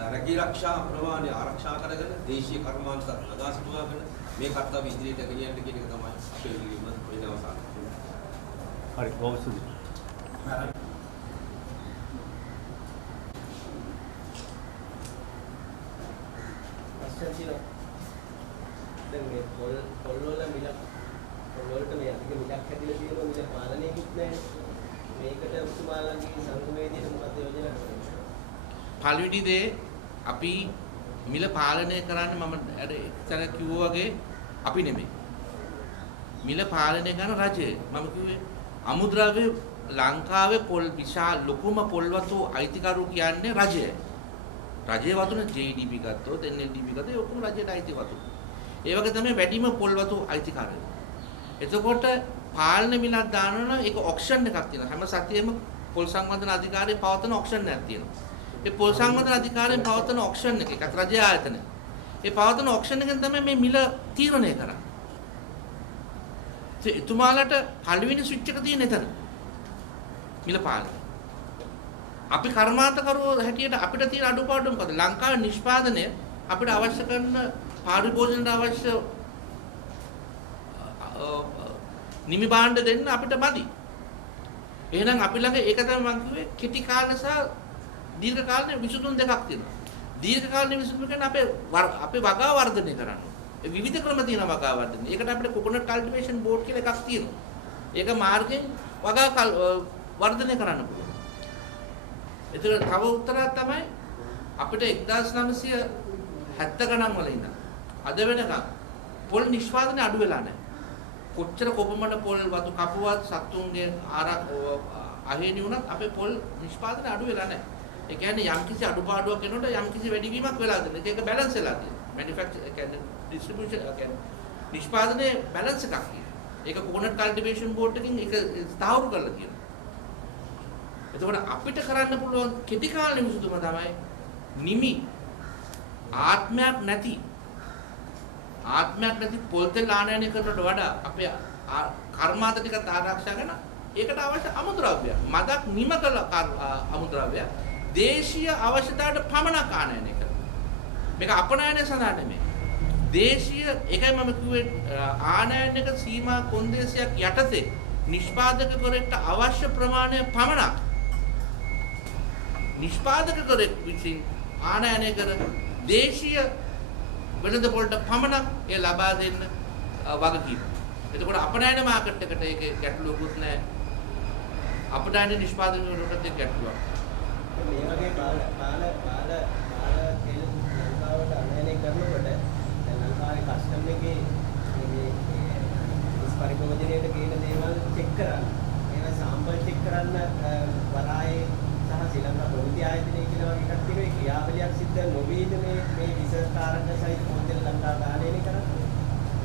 රැකී ආරක්ෂා ප්‍රමාණය ආරක්ෂා කරගෙන දේශීය කර්මාන්ත ලගා සිටුවාගෙන මේ කර්තව්‍ය ඉදිරියට ගෙනියන්න කියන එක තමයි අපේ ඉල්ලීම වෙන අවසාන. හරි බොහොම සුදුයි. දැන් මේ පොල් වල මිලක් පොල් වලට මේ අධික මිලක් හැදිලා තියෙනවා මිල පාලනයකුත් නැහැ. මේකට ඔබතුමාලගේ සංගමයේදී මොකද යෝජනා කරන්නේ? පළවෙනි දේ අපි මිල පාලනය කරන්න මම අර එක්තැන කිව්වා වගේ අපි නෙමෙයි. මිල පාලනය කරන රජය. මම කිව්වේ අමුද්‍රව්‍ය ලංකාවේ පොල් විශාල ලොකුම පොල් වතු අයිතිකරු කියන්නේ රජයයි. රජයේ වතුන JDB ගත්තොත් NLDB ගත්තොත් ඒ ඔක්කොම රජයට අයිති වතු. ඒ වගේ තමයි වැඩිම පොල් වතු අයිතිකාරය. එතකොට පාලන මිලක් දානවා ඒක ඔක්ෂන් එකක් තියෙනවා. හැම සතියෙම පොල් සංවර්ධන අධිකාරිය පවත්වන ඔක්ෂන් එකක් තියෙනවා. ඒ පොල් සංවර්ධන අධිකාරියෙන් පවත්වන ඔක්ෂන් එකක් රජයේ ආයතනය. ඒ පවත්වන ඔක්ෂන් එකෙන් තමයි මේ මිල තීරණය කරන්නේ. ඒ එතුමාලට පළවෙනි ස්විච් එක තියෙන එතන. මිල පාලනය. අපි කර්මාන්තකරුවෝ හැටියට අපිට තියෙන අඩුපාඩු මොකද? ලංකාවේ නිෂ්පාදනය අපිට අවශ්‍ය කරන පාරිභෝජනයට අවශ්‍ය නිමි භාණ්ඩ දෙන්න අපිට මදි. එහෙනම් අපි ළඟ ඒක තමයි මම කිව්වේ කෙටි කාලන සහ දීර්ඝ කාලන විසඳුම් දෙකක් තියෙනවා. දීර්ඝ කාලන විසඳුම් කියන්නේ අපේ වගා වර්ධනය කරන්න. ඒ විවිධ ක්‍රම තියෙනවා වගා වර්ධනය. ඒකට අපිට කොකොනට් කල්ටිවේෂන් බෝඩ් කියලා එකක් තියෙනවා. ඒක මාර්ගයෙන් වගා වර්ධනය කරන්න පුළුවන්. ඒතර තව උත්තරයක් තමයි අපිට 1970 ගණන් වල ඉඳන් අද වෙනකම් පොල් නිෂ්පාදනය අඩු වෙලා නැහැ. කොච්චර කොපමණ පොල් වතු කපුවත් සත්තුන්ගේ අහේනි වුණත් අපේ පොල් නිෂ්පාදනය අඩු වෙලා නැහැ. ඒ කියන්නේ යම්කිසි අඩුපාඩුවක් වෙනකොට යම්කිසි වැඩිවීමක් වෙලා තියෙනවා. ඒක බැලන්ස් වෙලා තියෙනවා. මැනුෆැක්චර් කියන්නේ ඩිස්ට්‍රිබියුෂන් කියන්නේ නිෂ්පාදනයේ බැලන්ස් එකක් තියෙනවා. ඒක කොකොනට් කල්ටිවේෂන් බෝඩ් එකකින් ඒක ස්ථාවර කරලා තියෙනවා. එතකොට අපිට කරන්න පුළුවන් කෙටි කාලෙ විසඳුම තමයි නිමි ආත්මයක් නැති පොල් තෙල් ආනයනය කරනට වඩා අපේ කර්මාන්ත ටිකත් ආරක්ෂා කරන ඒකට අවශ්‍ය අමුද්‍රව්‍ය මදක් නිම කළ අමුද්‍රව්‍ය දේශීය අවශ්‍යතාවට පමණක් ආනයනය කරනවා. මේක අපනයනය සඳහා නෙමෙයි. දේශීය ඒකයි මම කිව්වේ ආනයනයක සීමා කොන්දේසියක් යටතේ නිෂ්පාදකවරයෙක්ට අවශ්‍ය ප්‍රමාණය පමණක් නිෂ්පාදකකරෙක් විසින් ආනයනය කර දේශීය වෙළඳපොළට පමණක් ඒ ලබා දෙන්න වගකීම. එතකොට අපනයන මාකට් එකට ඒක ගැටලුවකුත් නැහැ. අපනයන නිෂ්පාදකවලටත් ඒක ගැටලුවක්. මේ වගේ බාල තෙල් ලංකාවට අනයනය කරනකොට දැන් ලංකාවේ කස්ටම් එකේ මේ පරිභෝජනයට ගේන දේවල් චෙක් කරන්න. ඒවා සාම්පල් චෙක් කරන්න වරායේ සහ ශ්‍රී ලංකා ප්‍රවෘත්ති ආයතනය කියලා වගේ එකක් තියෙනවා. ඒ ක්‍රියාවලියක් සිද්ධ නොවීද මේ විසකාරක සහිත පොතෙල් ලංකාවට ආනයනය කරන්නේ?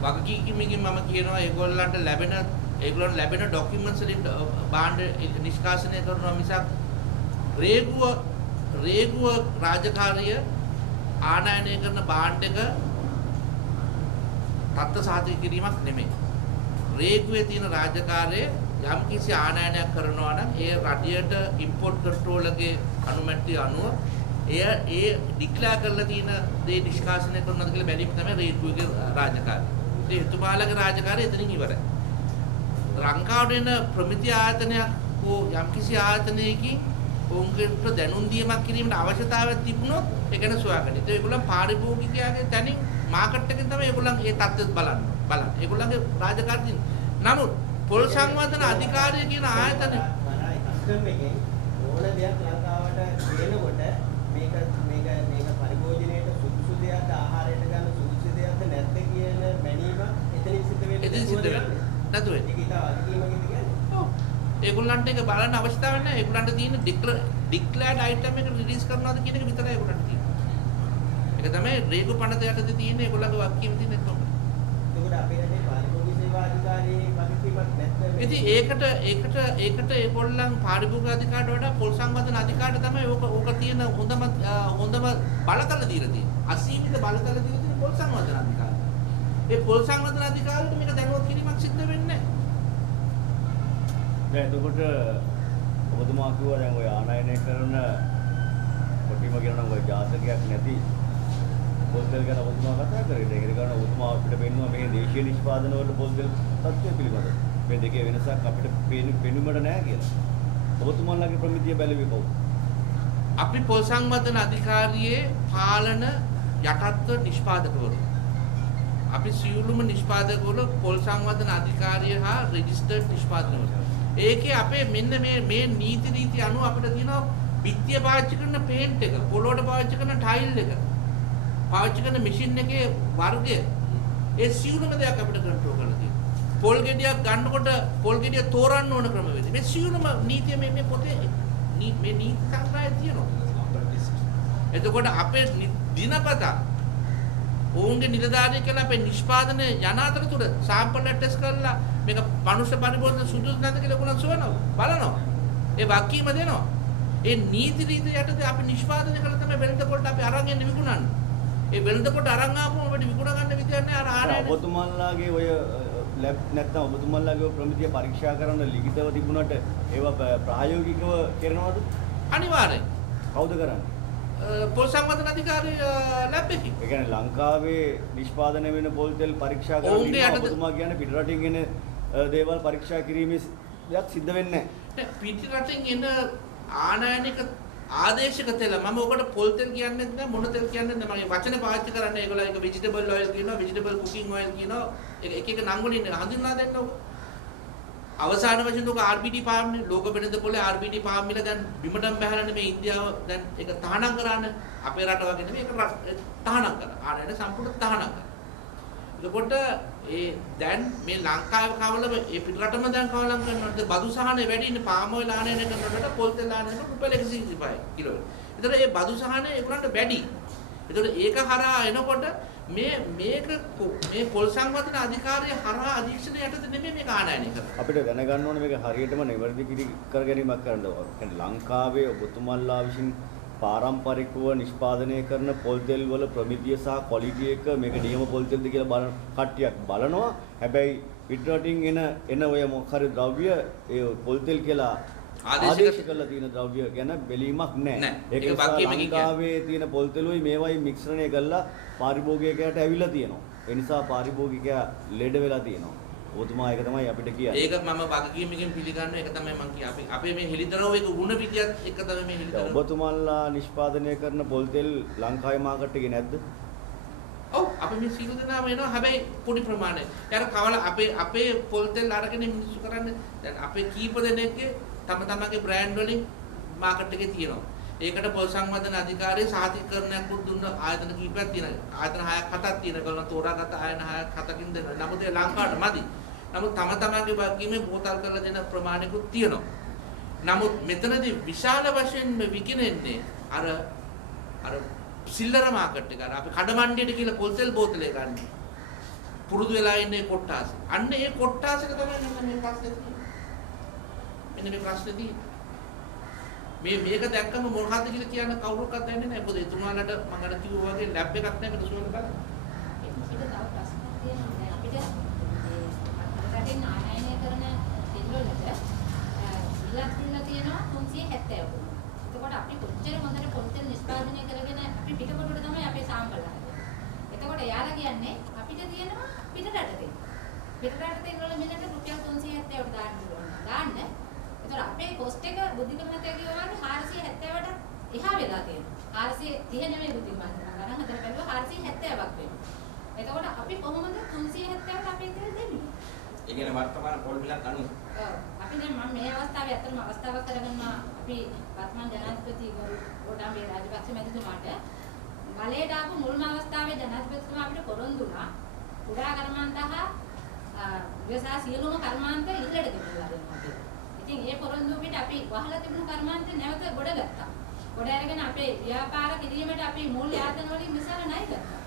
වගකීමකින් මම කියනවා ඒගොල්ලන්ට ලැබෙන ડોකියුමන්ට්ස් වලින් භාණ්ඩ නිෂ්කාශනය කරනවා මිසක් රේගුව රාජකාරිය ආනයනය කරන භාණ්ඩක තත්ත්ව සාධක කිරීමක් නෙමෙයි. රේගුවේ තියෙන රාජකාරිය යම් කිසි ආනයනයක් කරනවා නම් ඒ රටයට ඉම්පෝට් කන්ට්‍රෝල් එකේ අනුමැතිය අනුව ඒ ඩික්ලෙයාර් කරලා තියෙන දේ නිෂ්කාශනය කරනවද කියලා බැලීම තමයි රේගුවේ රාජකාරිය. ඒ එතුමාලගේ රාජකාරිය එතනින් ඉවරයි. ලංකාවට එන ප්‍රමිති ආයතනයක් හෝ යම් කිසි ආයතනයකින් ඔවුන්ට දැනුම් දීමක් කිරීමට අවශ්‍යතාවයක් තිබුණොත් ඒ ගැන සොයාගන්න. ඒත් ඒගොල්ලන් පාරිභෝගිකයාගේ තැනින් මාකට් එකෙන් තමයි ඒගොල්ලන් ඒ තත්ත්වෙත් බලන්න. ඒගොල්ලන්ගේ රාජකාරිය. නමුත් පොල් සංවර්ධන අධිකාරිය කියන ආයතනය කස්ටම් එකෙන් ඕන දෙයක් ලංකාවට ගේනකොට මේක පරිභෝජනයට සුදුසු දෙයක්ද ආහාරයට ගන්න සුදුසු දෙයක්ද නැද්ද කියන මැනීම එතනින් සිද්ධ වෙන්නේ. නැතු වෙන්නේ. ඒක ඊට අධිකීමකින්ද කියන්නේ? ඔව්. ඒගොල්ලන්ට ඒක බලන්න අවශ්‍යතාවයක් නැහැ. ඒගොල්ලන්ට තියෙන ඩික්ලෙයාර්ඩ් අයිටම් එක රිලීස් කරනවාද කියන එක විතරයි ඒගොල්ලන්ට තියෙන්නේ. ඒක තමයි රේගු පනත යටතේ තියෙන ඒගොල්ලන්ගේ වගකීම තියෙන එක. ඒකට අපේ රටේ පාරිභෝගික සේවා අධිකාරියේ වගකීමක් නැත්නම් ඉතින් ඒකට ඒගොල්ලන් පාරිභෝගික අධිකාරියට වඩා පොල් සංවර්ධන අධිකාරියට තමයි ඕක තියෙන හොඳම බලතල දීලා තියෙන්නේ. අසීමිත බලතල දීලා තියෙන පොල් සංවර්ධන අධිකාරිය. ඒ පොල් සංවර්ධන අධිකාරියට මේක දැනුවත් කිරීමක් සිද්ධ වෙන්නේ නැහැ. දැන් එතකොට ඔබතුමා කිව්වා දැන් ඔය ආනයනය කරන කොටිම කියනවා ඔය ජාතකයක් නැති පොල්තෙල් ගැන ඔබතුමා කතා කරේ. ඒක ගන්න ඔබතුමා අපිට පෙන්නුවා මේ දේශීය නිෂ්පාදන වල පොල්තෙල් තත්ත්වය පිළිබඳව. මේ දෙකේ වෙනසක් අපිට පෙනුමට නැහැ කියලා. ඔබතුමාලාගේ ප්‍රමිතිය බැලුවේ කොහොමද? අපි පොල් සංවර්ධන අධිකාරියේ පාලන යටත්ව නිෂ්පාදකවරු. අපි සියලුම නිෂ්පාදකවරු පොල් සංවර්ධන අධිකාරිය හා රෙජිස්ටර්ඩ් නිෂ්පාදකවරු. ඒකේ අපේ මෙන්න මේ නීති රීති අනුව අපිට තියෙනවා පිටිය පාවිච්චි කරන පේන්ට් එක, පොළොවට පාවිච්චි කරන ටයිල් එක, පාවිච්චි කරන මැෂින් එකේ වර්ගය, ඒ සියලුම දේක් අපිට කන්ට්‍රෝල් කරලා තියෙනවා. පොල් ගෙඩියක් ගන්නකොට පොල් ගෙඩිය තෝරන්න ඕන ක්‍රමවේද. මේ සියලුම නීතිය මේ පොතේ මේ නීති සංග්‍රහය තියෙනවා. එතකොට අපේ දිනපතා ඔවුන්ගේ නිලධාරිය කියලා අපේ නිෂ්පාදනය යන අතරතුර සාම්පල් ටෙස්ට් කරලා මේක මනුෂ්‍ය පරිභෝජන සුදුසු නැද්ද කියලා ඔයගොල්ලෝ සොයනවා බලනවා. ඒ වගකීම දෙනවා. ඒ නීති රීති යටතේ අපි නිෂ්පාදනය කරලා තමයි වෙළඳපොළට අපි අරන් එන්නේ විකුණන්න. ඒ වෙළඳපොළට අරන් ආපුවම අපිට විකුණ ගන්න විදියක් නැහැ. අර ආරයන ඔබතුමාලාගේ ඔය ලැබ් නැත්නම් ඔබතුමාලාගේ ප්‍රමිතිය පරීක්ෂා කරන්න ලිඛිතව තිබුණාට ඒවා ප්‍රායෝගිකව කරනවද? අනිවාර්යෙන්. කවුද කරන්නේ? පොල් සංවර්ධන අධිකාරිය ලැබ් එකේ. ඒ කියන්නේ ලංකාවේ නිෂ්පාදනය වෙන පොල් තෙල් පරීක්ෂා කරලා ඔබතුමා කියන්නේ පිට රටින් එන දේවල් පරීක්ෂා කිරීමේ දෙයක් සිද්ධ වෙන්නේ නැහැ. පිට රටින් එන ආනයනික ආදේශක තෙල මම ඔකට පොල් තෙල් කියන්නේ නැහැ මොන තෙල් කියන්නේ නැහැ මම වචන පාවිච්චි කරන්නේ ඒගොල්ලෝ ඒක ভেජිටබල් ඔයිල් කියනවා ভেජිටබල් කුකින් ඔයිල් කියනවා එක එක නම් වලින් හඳුන්වා දෙන්න ඕක අවසාන වශයෙන් උක RBD පාම් නේ ලෝක වෙනද පොලේ RBD පාම් මිල දැන් බිමටම බහලානේ මේ ඉන්දියාව දැන් ඒක තහනම් කරානේ අපේ රට වගේ නෙමෙයි ඒක තහනම් කරා ආනයන සම්පූර්ණ තහනම් කරා එතකොට ඒ දැන් මේ ලංකාවේ කවල මේ පිට රටම දැන් කවලම් කරනවා බදු සහනේ වැඩි ඉන්නේ පාම් ඔයිල් ආනයන කරනකොට පොල් තෙල් ආනයන රුපියල් 125 කිලෝ. ඒතර ඒ බදු සහනේ ඒගොල්ලන්ට වැඩි. ඒතර ඒක හරහා එනකොට මේ පොල් සංවර්ධන අධිකාරිය හරහා අධීක්ෂණය යටතේ නෙමෙයි මේක ආනයනය කරන්නේ. අපිට දැනගන්න ඕනේ මේක හරියටම නිවැරදි කර ගැනීමක් කරන්න ඕන. කියන්නේ ලංකාවේ ඔබතුමාලා විසින් පාරම්පරිකව නිෂ්පාදනය කරන පොල් තෙල් වල ප්‍රමිතිය සහ ක්වොලිටි එක මේක නියම පොල් තෙල්ද කියලා බලන කට්ටියක් බලනවා. හැබැයි පිට රටින් එන ඔය මොකක් හරි ද්‍රව්‍ය ඒ පොල් තෙල් කියලා ආදේශ කරලා තියෙන ද්‍රව්‍ය ගැන බැලීමක් නැහැ. ඒක ලංකාවේ තියෙන පොල් තෙලුයි මේවයි මිශ්‍රණය කරලා පාරිභෝගිකයාට ඇවිල්ලා තියෙනවා. ඒ නිසා පාරිභෝගිකයා ලෙඩ වෙලා තියෙනවා. ඔබතුමා ඒක තමයි අපිට කියන්නේ. ඒක මම වගකීමකින් පිළිගන්න ඒක තමයි මම කියන්නේ. අපේ මේ හෙලිදරව් එක ගුණ පිටියත් එක තමයි මේ හෙලිදරව්. ඔබතුමාලා නිෂ්පාදනය කරන පොල් තෙල් ලංකාවේ මාකට් එකේ නැද්ද? ඔව් අපි මේ සීල දෙනාම එනවා හැබැයි පොඩි ප්‍රමාණයක්. යාර කවල අපේ පොල් තෙල් අරගෙන මිනිස්සු කරන්නේ දැන් අපේ කීප දෙනෙක්ගේ තම තමන්ගේ බ්‍රෑන්ඩ් වලින් මාකට් එකේ තියෙනවා. ඒකට පොල් සංවර්ධන අධිකාරිය සාතිකරණයක් දුන්න ආයතන කීපයක් තියෙනවා. ආයතන 6ක් 7ක් තියෙනවා. ගලන තෝරාගත්ත ආයතන 6ක් 7කින් දෙනවා. නමුත් ඒ ලංකාවට මදි. නමුත් තම තමන්ගේ වගකීමේ බෝතල් කරලා දෙන ප්‍රමාණිකුත් තියෙනවා. නමුත් මෙතනදී විශාල වශයෙන් විකිනෙන්නේ අර සිල්ලර මාකට් එක. අපි කඩමණ්ඩියට කියලා පොල් තෙල් බෝතලේ ගන්න. පුරුදු වෙලා ඉන්නේ කොට්ටාස. අන්න ඒ කොට්ටාසක තමයි මේ ප්‍රශ්නේ තියෙන්නේ. මෙන්න මේ ප්‍රශ්නේ තියෙන්නේ. මේක දැක්කම මොනවද කියලා කියන්න කවුරුවක්වත් දන්නේ නැහැ. මොකද එතුමාලට මම අර කිව්වා වගේ ලැබ් එකක් නැහැ මේක සුවඳ බලන්න. ඒක තව ප්‍රශ්නයක් තියෙනවා. අපිට රටෙන් ආනයනය කරන තෙල්වලට විලක් දීලා තියෙනවා 370 කුණු. එතකොට අපි කොච්චර හොඳට පොල් තෙල් නිෂ්පාදනය කරගෙන අපි පිටකොටුවට තමයි අපේ සාම්පල් හදන්නේ. එතකොට යාලා කියන්නේ අපිට තියෙනවා පිටරට තෙල්. පිටරට තෙල් වල මිලට රුපියල් 370ට දාන්න ඕන. දාන්න. එතකොට අපේ කොස්ට් එක බුද්ධික මහත්තයා කියවා වගේ 470ට එහා වෙලා තියෙනවා. 430 නෙමෙයි බුද්ධික මහත්තයා. ගණන් හදලා බැලුවා 470ක් වෙනවා. එතකොට අපි කොහොමද 370ට අපේ තෙල් දෙන්නේ? ඒ කියන්නේ වර්තමාන පොල් මිලක් අනුව. ඔව්. අපි දැන් මම මේ අවස්ථාවේ ඇත්තටම අවස්ථාවක් කරගන්නවා අපි වර්තමාන ජනාධිපති ගෝඨාභය රාජපක්ෂ මැතිතුමාට බලයට ආපු මුල්ම අවස්ථාවේ ජනාධිපතිතුමා අපිට පොරොන්දු වුණා කුඩා කර්මාන්ත හා විවසා සියලුම කර්මාන්ත ඉල්ලට තිබුණා දෙනවා. ඉතින් ඒ පොරොන්දු පිට අපි වහලා තිබුණු කර්මාන්ත නැවත ගොඩ ගත්තා. ගොඩ අරගෙන අපේ ව්‍යාපාර කිරීමට අපි මූල්‍ය ආයතන වලින් විසර ණය ගත්තා.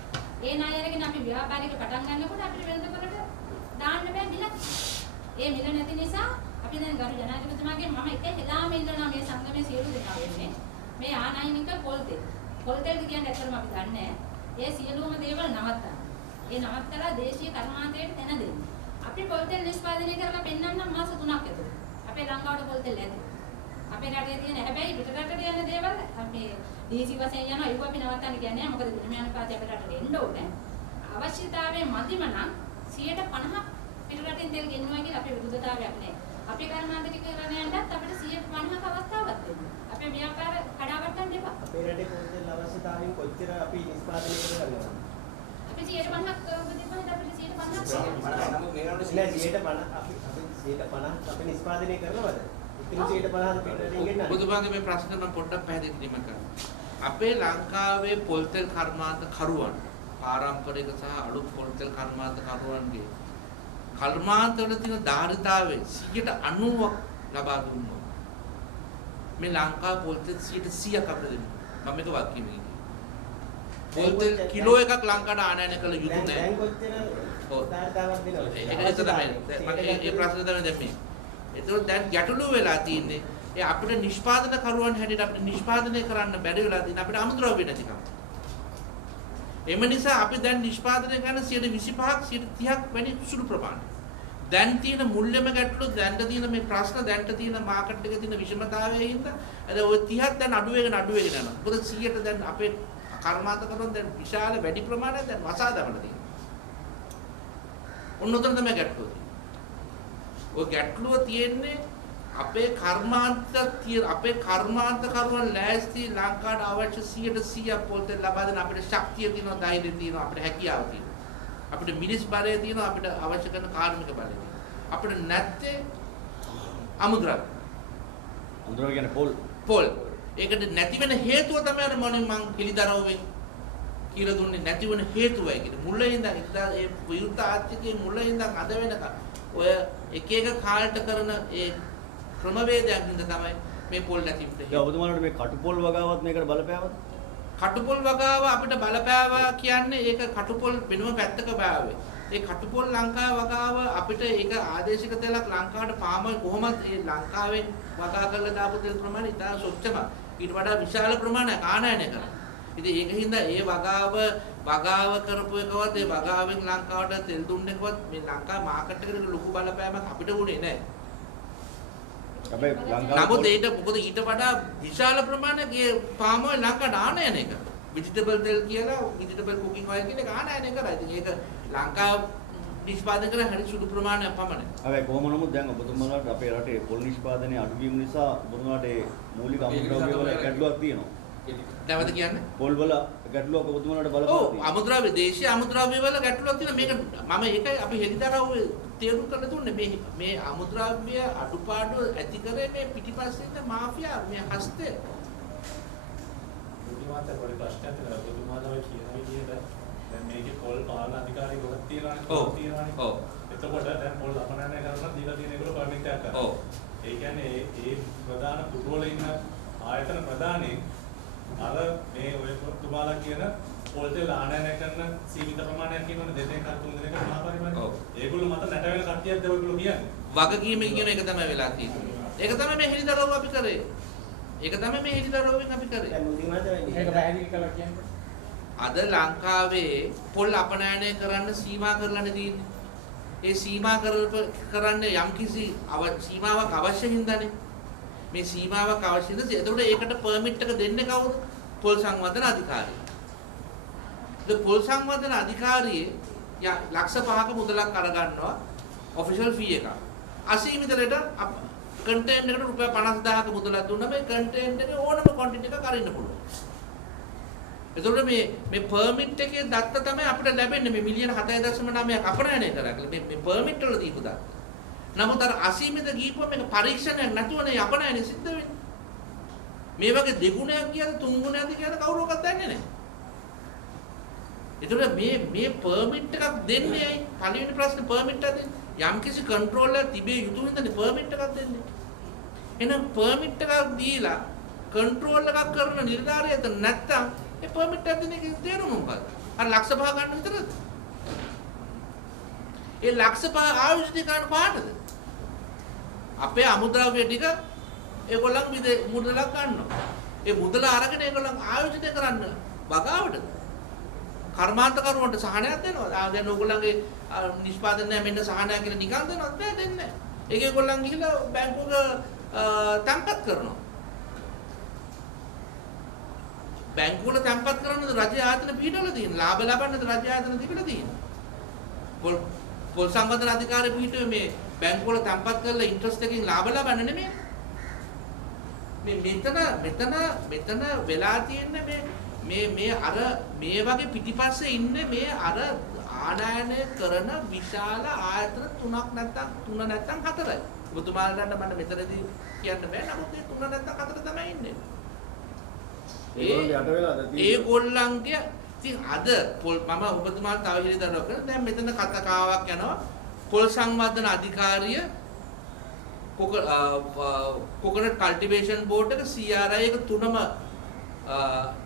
ඒ ණය අරගෙන අපි ව්‍යාපාරික පටන් ගන්නකොට අපිට වෙනදකට දාන්න බෑ මිල. ඒ මිල නැති නිසා අපි දැන් ගරු ජනාධිපතිතුමාගෙන් මම එක හෙලාම ඉල්ලනවා මේ සංගමයේ සියලු දෙනා වෙන්නේ මේ ආනයනික පොල් තෙල්. පොල් තෙල් කියන්නේ ඇත්තටම අපි දන්නේ ඒ සියලුම දේවල් නවත්තන්න. ඒ නවත්තලා දේශීය කර්මාන්තයට තැන දෙන්න. අපි පොල් තෙල් නිෂ්පාදනය කරලා පෙන්වන්නම් මාස 3ක් ඇතුළත. අපේ ලංකාවට පොල් තෙල් ඇති. අපේ රටේ තියෙන හැබැයි පිටරටට යන දේවල් අපි DC වශයෙන් යනවා ඒක අපි නවත්තන්න කියන්නේ මොකද විනිමය අනුපාතය අපේ රටට එන්න ඕනේ. අවශ්‍යතාවයේ මදිම නම් 50% පිටරටින් තෙල් ගෙන්නවා කියලා අපේ විරුද්ධතාවයක් නැහැ. අපේ කර්මාන්ත ටික කරන යන්නත් අපිට 150ක අවස්ථාවක් තියෙනවා. අපේ ව්‍යාපාර කඩාවට්ටන්න එපා. අපේ රටේ පොල් තෙල් අවශ්‍යතාවයෙන් කොච්චර අපි නිෂ්පාදනය කරගන්නවද? අපි 150ක් දෙපොත් අපිට 150ක් නමුත් මේ නෑ 150 අපි 150 අපි නිෂ්පාදනය කරනවද? ඉතින් 150 පිටරටින් ගෙන්නන්නේ. බුදුබාගේ මේ ප්‍රශ්නේ මම පොඩ්ඩක් පැහැදිලි කිරීමක් කරනවා. අපේ ලංකාවේ පොල් තෙල් කර්මාන්ත කරුවන් පාරම්පරික සහ අලුත් පොල් තෙල් කර්මාන්ත කරුවන්ගේ කර්මාන්තවල තියෙන ධාරිතාවයේ 90ක් ලබා දුන්නොත් මේ ලංකාව පොල් තෙල් 100ක් අපිට දෙනවා. මම මේක වගකීමකින් පොල් තෙල් කිලෝ එකක් ලංකාවට ආනයනය කළ යුතු නැහැ. දැන් කොච්චර ධාරිතාවක් දෙනවද? ඒක තමයි. මම මේ ප්‍රශ්නේ තමයි දැන් මේ. ඒතකොට දැන් ගැටලුව වෙලා තියෙන්නේ ඒ අපිට නිෂ්පාදන කරුවන් හැටියට අපිට නිෂ්පාදනය කරන්න බැරි වෙලා තියෙන අපිට අමුද්‍රව්‍ය නැතිකම. එම නිසා අපි දැන් නිෂ්පාදනය කරන 125ක් 130ක් වැනි සුළු ප්‍රමාණයක්. දැන් තියෙන මුල්‍යම ගැටලු දැන් තියෙන මේ ප්‍රශ්න දැන් තියෙන මාකට් එකේ තියෙන විෂමතාවයේ හින්දා අද ওই 30ක් දැන් අඩු වෙගෙන යනවා. මොකද 100ට දැන් අපේ කර්මාන්ත කරන දැන් විශාල වැඩි ප්‍රමාණයක් දැන් වසා දමලා තියෙනවා. ඔන්න උතන තමයි ගැටලුව තියෙන්නේ. ඔය ගැටලුව තියෙන්නේ අපේ කර්මාන්ත කරුවන් ලෑස්ති ලංකාවට අවශ්‍ය 100% පොල් තෙල් ලබා දෙන අපිට ශක්තිය තියෙනවා, ධෛර්යය තියෙනවා, අපිට හැකියාව තියෙනවා. අපිට මිනිස් බලය තියෙනවා, අපිට අවශ්‍ය කරන කාර්මික බලය තියෙනවා. අපිට නැත්තේ අමුද්‍රව්‍ය. අමුද්‍රව්‍ය කියන්නේ පොල්. ඒකට නැති වෙන හේතුව තමයි අර මොනේ මං පිළිදරව්වෙන් කියලා දුන්නේ නැති වෙන හේතුවයි කියලා. මුලින් ඉඳන් ඒ විරුද්ධ ආර්ථිකයේ මුලින් ඉඳන් අද වෙනකම් ඔය එක එක කාලට කරන ඒ ක්‍රමවේදයන් හින්දා තමයි මේ පොල් නැති වෙන්නේ. ඒ ඔබතුමාලට මේ කටුපොල් වගාවත් මේකට බලපෑවද? කටුපොල් වගාව අපිට බලපෑවා කියන්නේ ඒක කටුපොල් වෙනම පැත්තක බෑවේ. ඒ කටුපොල් ලංකාවේ වගාව අපිට ඒක ආදේශික තෙලක් ලංකාවට පාම කොහොමද ඒ ලංකාවෙන් වගා කරලා දාපු තෙල් ප්‍රමාණය ඉතාල සොච්චම ඊට වඩා විශාල ප්‍රමාණයක් ආනයනය කරනවා. ඉතින් ඒක හින්දා ඒ වගාව කරපු එකවත් ඒ වගාවෙන් ලංකාවට තෙල් දුන්න එකවත් මේ ලංකා මාකට් එකට ලොකු බලපෑමක් අපිට වුණේ නැහැ. හැබැයි නමුත් ඒක මොකද ඊට වඩා විශාල ප්‍රමාණයක් ඒ පාම ඔයිල් ලංකාවට ආනයනය කරනවා. vegetable තෙල් කියලා vegetable cooking oil කියන එක ආනයනය කරා. ඉතින් ඒක ලංකාව නිෂ්පාදනය කරන හරි සුළු ප්‍රමාණයක් පමණයි. හැබැයි කොහොම නමුත් දැන් ඔබතුමාලාට අපේ රටේ පොල් නිෂ්පාදනයේ අඩුවීම නිසා ඔබතුමාලාට ඒ මූලික අමුද්‍රව්‍ය වල ගැටලුවක් තියෙනවා. නැවත කියන්නේ? පොල් වල ගැටලුවක් ඔබතුමාලාට බලපාලා ඔව් තියෙනවා. අමුද්‍රව්‍ය දේශීය අමුද්‍රව්‍ය වල ගැටලුවක් තියෙනවා. මේක මම ඒකයි අපි හෙළිදරව් තේරුම් කරලා දුන්නේ මේ අමුද්‍රව්‍ය අඩුපාඩු ඇති කරේ මේ පිටිපස්සේ ඉන්න මාෆියා මේ හස්තය. බුදුමාත පොඩි ප්‍රශ්නයක් තියෙනවා. බුදුමාතම කියන විදිහට දැන් මේකේ පොල් පාලන අධිකාරිය ගොඩක් තියෙනවානේ. ඔව්. එතකොට දැන් පොල් අපනයනය කරනවා දීලා තියෙන ඒගොල්ලෝ පර්මිට් එකක් ගන්නවා. ඔව්. ඒ කියන්නේ ඒ ප්‍රධාන පුටුවල ඉන්න ආයතන ප්‍රධානී අර මේ ඔය තුමාලා කියන පොල් තෙල් ආනයනය කරන සීමිත ප්‍රමාණයක් කියනවනේ දෙතෙන් කර තුන් දිනකට මහා පරිමාණය. ඔව්. ඒගොල්ලෝ මත නැට වෙන කට්ටියක්ද ඔයගොල්ලෝ කියන්නේ? වගකීමෙන් කියන එක තමයි වෙලා තියෙන්නේ. ඒක තමයි මේ හෙළිදරව් අපි කරේ. ඒක තමයි මේ හෙළිදරව්වෙන් අපි කරේ. දැන් මුදිමාත වෙන්නේ. මේක පැහැදිලි කරලා කියන්න. අද ලංකාවේ පොල් අපනයනය කරන්න සීමා කරලානේ තියෙන්නේ. ඒ සීමා කරන්න යම්කිසි සීමාවක් අවශ්‍ය හින්දානේ. මේ සීමාවක් අවශ්‍ය හින්දා එතකොට ඒකට පර්මිට් එක දෙන්නේ කවුද? පොල් සංවර්ධන අධිකාරිය. ඒ පොල් සංවර්ධන අධිකාරියේ ලක්ෂ 5ක මුදලක් අරගන්නවා ඔෆිෂල් ෆී එක. අසීමිත රට කන්ටේනර් එකට රුපියල් 50000ක මුදලක් දුන්නා මේ කන්ටේනර් එකේ ඕනම ක්වොන්ටිටි එකක් අරින්න පුළුවන්. එතකොට මේ පර්මිට් එකේ දත්ත තමයි අපිට ලැබෙන්නේ මේ මිලියන 7.9ක් අපනයනය කරලා මේ පර්මිට් වල දීපු දත්ත. නමුත් අර අසීමිත ගීපුව මේක පරීක්ෂණයක් නැතුවනේ අපනයනය සිද්ධ වෙන්නේ. මේ වගේ දෙගුණයක් කියද තුන් ගුණයක්ද කියද කවුරක්වත් දන්නේ නැහැ. එතකොට මේ පර්මිට් එකක් දෙන්නේ ඇයි? පළවෙනි ප්‍රශ්නේ පර්මිට් එකක් දෙන්නේ. යම්කිසි කන්ට්‍රෝල් එකක් තිබේ යුතු හින්දානේ පර්මිට් එකක් දෙන්නේ. එහෙනම් පර්මිට් එකක් දීලා කන්ට්‍රෝල් එකක් කරන නිලධාරියෙක් නැත්තම් ඒ පර්මිට් එක දෙන එකේ තේරුම මොකක්ද? අර ලක්ෂ 5 ගන්න විතරද? ඒ ලක්ෂ 5 ආයුෂ්ටි ගන්න පාටද? අපේ අමුද්‍රව්‍ය ටික ඒගොල්ලන් මුදලක් ගන්නවා. ඒ මුදල අරගෙන ඒගොල්ලන් ආයෝජනය කරන්න බගාවටද? කර්මාන්තකරුවන්ට සහනයක් දෙනවා. දැන් ඕගොල්ලන්ගේ නිෂ්පාදනය මෙන්න සහනයක් කියලා නිකන් දෙනවද? බෑ දෙන්නේ නැහැ. ඒක ඒගොල්ලන් ගිහිල්ලා බැංකුවක තැන්පත් කරනවා. බැංකුවල තැන්පත් කරනද රජයේ ආයතන පිටවල තියෙන. ලාභ ලබන්නද රජයේ ආයතන තිබිලා තියෙන. පොල් සංවර්ධන අධිකාරිය පිටුවේ මේ බැංකුවල තැන්පත් කරලා ඉන්ට්‍රස්ට් එකකින් ලාභ ලබන්න නෙමෙයි. මෙතන වෙලා තියෙන්නේ මේ අර මේ වගේ පිටිපස්සේ ඉන්නේ මේ අර ආනයනය කරන විශාල ආයතන තුනක් නැත්තම් තුන නැත්තම් හතරයි. ඔබතුමාලට මම මෙතනදී කියන්න බෑ. නමුත් මේ තුන නැත්තම් හතර තමයි ඉන්නේ. ඒගොල්ලන්ගේ ඉතින් අද පොල් මම ඔබතුමාට තව හිරිදරවක් කරන දැන් මෙතන කතාවක් යනවා පොල් සංවර්ධන අධිකාරිය කොකනට් කල්ටිවේෂන් බෝඩ් එක CRI එක තුනම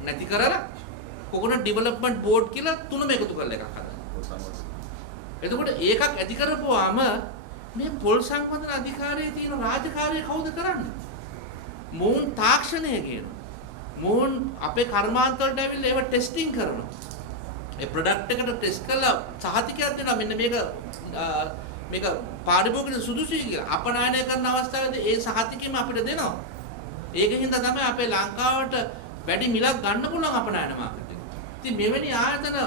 නැති කරලා කොකනට් ඩෙවලොප්මන්ට් බෝඩ් කියලා තුනම එකතු කරලා එකක් හදනවා. එතකොට ඒකක් ඇති කරපුවාම මේ පොල් සංවර්ධන අධිකාරියේ තියෙන රාජකාරිය කවුද කරන්නේ? මොවුන් තාක්ෂණය කියනවා. මොවුන් අපේ කර්මාන්තවලට ඇවිල්ලා ඒව ටෙස්ටිං කරනවා. ඒ ප්‍රොඩක්ට් එකට ටෙස්ට් කරලා සහතිකයක් දෙනවා මෙන්න මේක පාරිභෝගික සුදුසුයි කියලා. අපනයනය කරන අවස්ථාවේදී ඒ සහතිකෙම අපිට දෙනවා. ඒකින්ද තමයි අපේ ලංකාවට වැඩි මිලක් ගන්න පුළුවන් අපනයන මාර්කට් එක. ඉතින් මෙවැනි ආයතන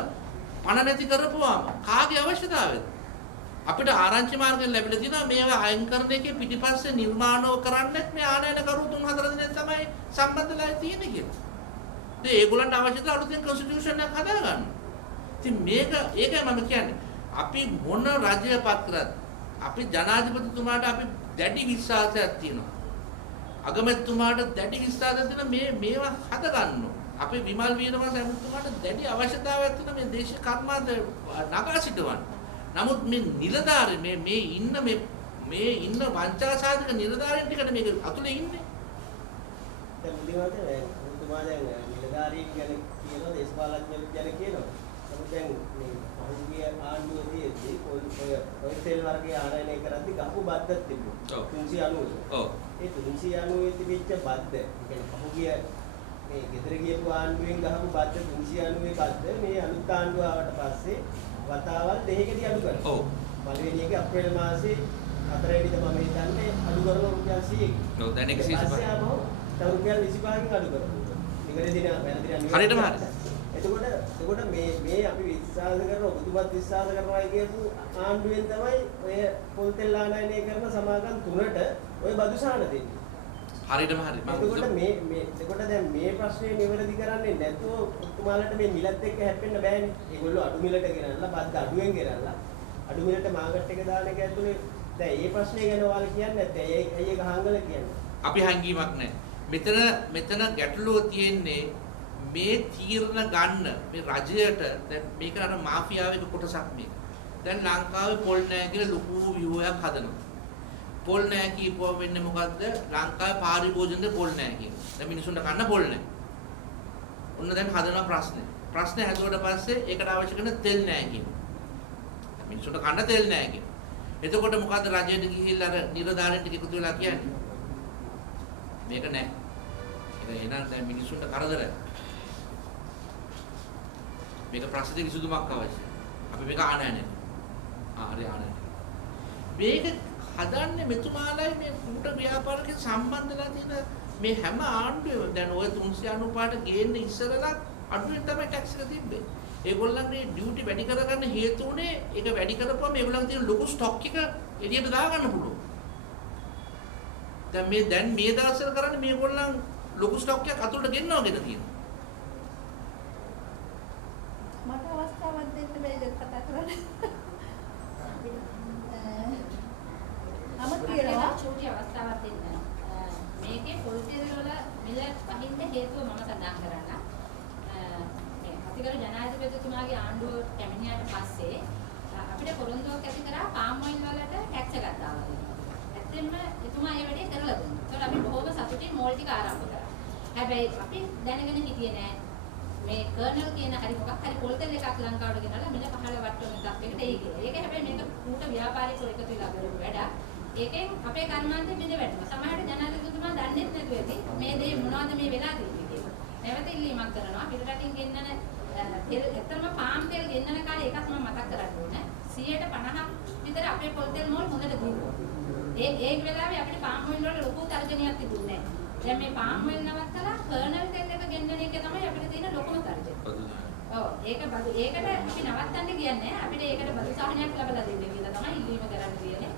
පණ නැති කරපුවාම කාගේ අවශ්‍යතාවයද? අපිට ආරංචි මාර්ගයෙන් ලැබිලා තියෙනවා මේවා අයින් කරන එකේ පිටිපස්සේ නිර්මාණව කරන්නේ මේ ආනයනකරු 3-4 දෙනෙක් තමයි සම්බන්ධලා තියෙන්නේ කියලා. ඉතින් ඒගොල්ලන්ට අවශ්‍ය දා අලුතෙන් කොන්ස්ටිටියුෂන් එකක් හදාගන්න. ඉතින් ඒකයි මම කියන්නේ. අපි මොන රජයපත් කරත් අපි ජනාධිපතිතුමාට අපි දැඩි විශ්වාසයක් තියෙනවා. අගමැතිතුමාට දැඩි විශ්වාසයක් තියෙනවා මේවා හදගන්න. අපි විමල් වීරවංශ ඇමතිතුමාට දැඩි අවශ්‍යතාවයක් තියෙනවා මේ දේශීය කර්මාන්ත නගා සිටවන්න. නමුත් මේ නිලධාරී මේ ඉන්න වංචා සාධක නිලධාරීන් ටිකට මේක අතුලේ ඉන්නේ. දැන් මුදිමාත ඔබතුමා දැන් නිලධාරීන් ගැන කියනවා දේශපාලඥයෝ ගැන කියනවා. නමුත් දැන් මේ පහුගිය ආණ්ඩුවේදී ඔය තෙල් වර්ගයේ ආනයනය කරද්දී ගහපු බද්දක් තිබුණා. 390. ඔව්. ඒ 390 තිබිච්ච බද්ද, ඒ කියන්නේ පහුගිය මේ ගෙදර ගියපු ආණ්ඩුවෙන් ගහපු බද්ද 390 බද්ද මේ අලුත් ආණ්ඩුව ආවට පස්සේ වතාවල් දෙකකදී අඩු කරනවා. ඔව්. පළවෙනි එක අප්‍රේල් මාසේ 4 වෙනිදා මම හිතන්නේ අඩු කරන රුපියල් 100ක්. ඔව් දැන් 125. තව රුපියල් 25කින් අඩු කරනවා. නිවැරදි දින වෙන දින හරියටම හරි. එතකොට මේ අපි විශ්වාස කරන ඔබතුමාත් විශ්වාස කරනවා කියපු ආණ්ඩුවෙන් තමයි ඔය පොල් තෙල් ආනයනය කරන සමාගම් තුනට ඔය බදු සාන දෙන්නේ. හරියටම හරි. එතකොට දැන් මේ ප්‍රශ්නේ නිවැරදි කරන්නේ නැතුව ඔබතුමාලට මේ මිලත් එක්ක හැප්පෙන්න බෑනේ. ඒගොල්ලෝ අඩු මිලට ගෙනල්ලා බද්ද අඩුවෙන් ගෙනල්ලා අඩු මිලට මාකට් එක දාන එක ඇතුලේ දැන් මේ ප්‍රශ්නේ ගැන ඔයාලා කියන්නේ නැත්නම් ඇයි ඒක හංගල කියන්නේ? අපි හැංගීමක් නැහැ. මෙතන ගැටලුව තියෙන්නේ මේ තීරණ ගන්න මේ රජයට දැන් මේක අර මාෆියාවේ කොටසක් මේක. දැන් ලංකාවේ පොල් නැහැ කියලා ලොකු ව්‍යුහයක් හදනවා. පොල් නැහැ කියපුවා වෙන්නේ මොකද්ද? ලංකාවේ පාරිභෝජනෙ පොල් නැහැ කියනවා. දැන් මිනිසුන්ට කන්න පොල් නැහැ. ඔන්න දැන් හදන ප්‍රශ්නේ. ප්‍රශ්නේ හැදුවට පස්සේ ඒකට අවශ්‍ය කරන තෙල් නැහැ කියනවා. මිනිසුන්ට කන්න තෙල් නැහැ කියනවා. එතකොට මොකද්ද රජයට ගිහිල්ලා අර නිලධාරීන්ට එකතු වෙලා කියන්නේ? මේක නැහැ. ඒක එනනම් දැන් මිනිසුන්ට කරදරයි. මේක ප්‍රශ්න දෙක විසඳුමක් අවශ්‍යයි. අපි මේක ආනයනය. හරි ආනයනය. මේක හදන්නේ මෙතුමාලයි මේ කුට ව්‍යාපාරික සම්බන්ධලා තියෙන මේ හැම ආණ්ඩුවෙම දැන් ඔය 395ට ගේන්න ඉස්සරලා අඩුවෙන් තමයි ටැක්ස් එක තිබ්බේ. ඒගොල්ලන්ගේ ඩියුටි වැඩි කරගන්න හේතු උනේ ඒක වැඩි කරපුවම ඒගොල්ලන් තියෙන ලොකු ස්ටොක් එක එළියට දාගන්න පුළුවන්. දැන් මේ දවස්වල කරන්නේ මේගොල්ලන් ලොකු ස්ටොක් එකක් අතුලට ගෙන්නවගෙන තියෙනවා. මට අවස්ථාවක් දෙන්න බැයිද කතා කරන්න? අම කියනවා චූටි අවස්ථාවක් දෙන්න. මේකේ පොල් තෙල් වල මිල පහින්ද හේතුව මම සඳහන් කරන්න. මේ අතිගරු ජනාධිපතිතුමාගේ ආණ්ඩුව කැමිනියාට පස්සේ අපිට පොරොන්දුවක් ඇති කරා පාම් ඔයිල් වලට ටැක්ස් එකක් දාලා දෙනවා. ඇත්තෙන්ම එතුමා ඒ වැඩේ කරලා දුන්නා. ඒකට අපි බොහොම සතුටින් මෝල් ටික ආරම්භ කරා. හැබැයි අපි දැනගෙන හිටියේ නෑ මේ කර්නල් කියන හරි මොකක් හරි පොල් තෙල් එකක් ලංකාවට ගෙනල්ලා මිල 15 වට්ටමක් තත්යකට එයි කියලා. ඒක හැබැයි මේක ඌට ව්‍යාපාරිකව එකතු වෙලා කරපු වැඩක්. ඒකෙන් අපේ කර්මාන්තෙ බිඳ වැටෙනවා. සමහරවිට ජනාධිපතිතුමා දන්නේ නැතුව ඇති මේ දේ මොනවද මේ වෙලා තියෙන්නේ කියලා. නැවත ඉල්ලීමක් කරනවා පිටරටින් ගෙන්නන තෙල් ඇත්තම පාම් තෙල් ගෙන්නන කාලේ එකක් මම මතක් කරගන්න ඕනේ. 150ක් විතර අපේ පොල් තෙල් මෝල් හොඳට දීලා. ඒ වෙලාවේ අපිට පාම් ඔයිල් වල ලොකු තර්ජනයක් තිබුණේ නැහැ. දැන් මේ පාම් ඔයිල් නවත්තලා කර්නල් තෙල් එක ගෙන්නන එක තමයි අපිට තියෙන ලොකුම තර්ජනය. ඔව් ඒකට අපි නවත්තන්න කියන්නේ අපිට ඒකට බදු සහනයක් ලැබලා දෙන්න කියලා තමයි ඉල්ලීම කරන්න තියෙන්නේ.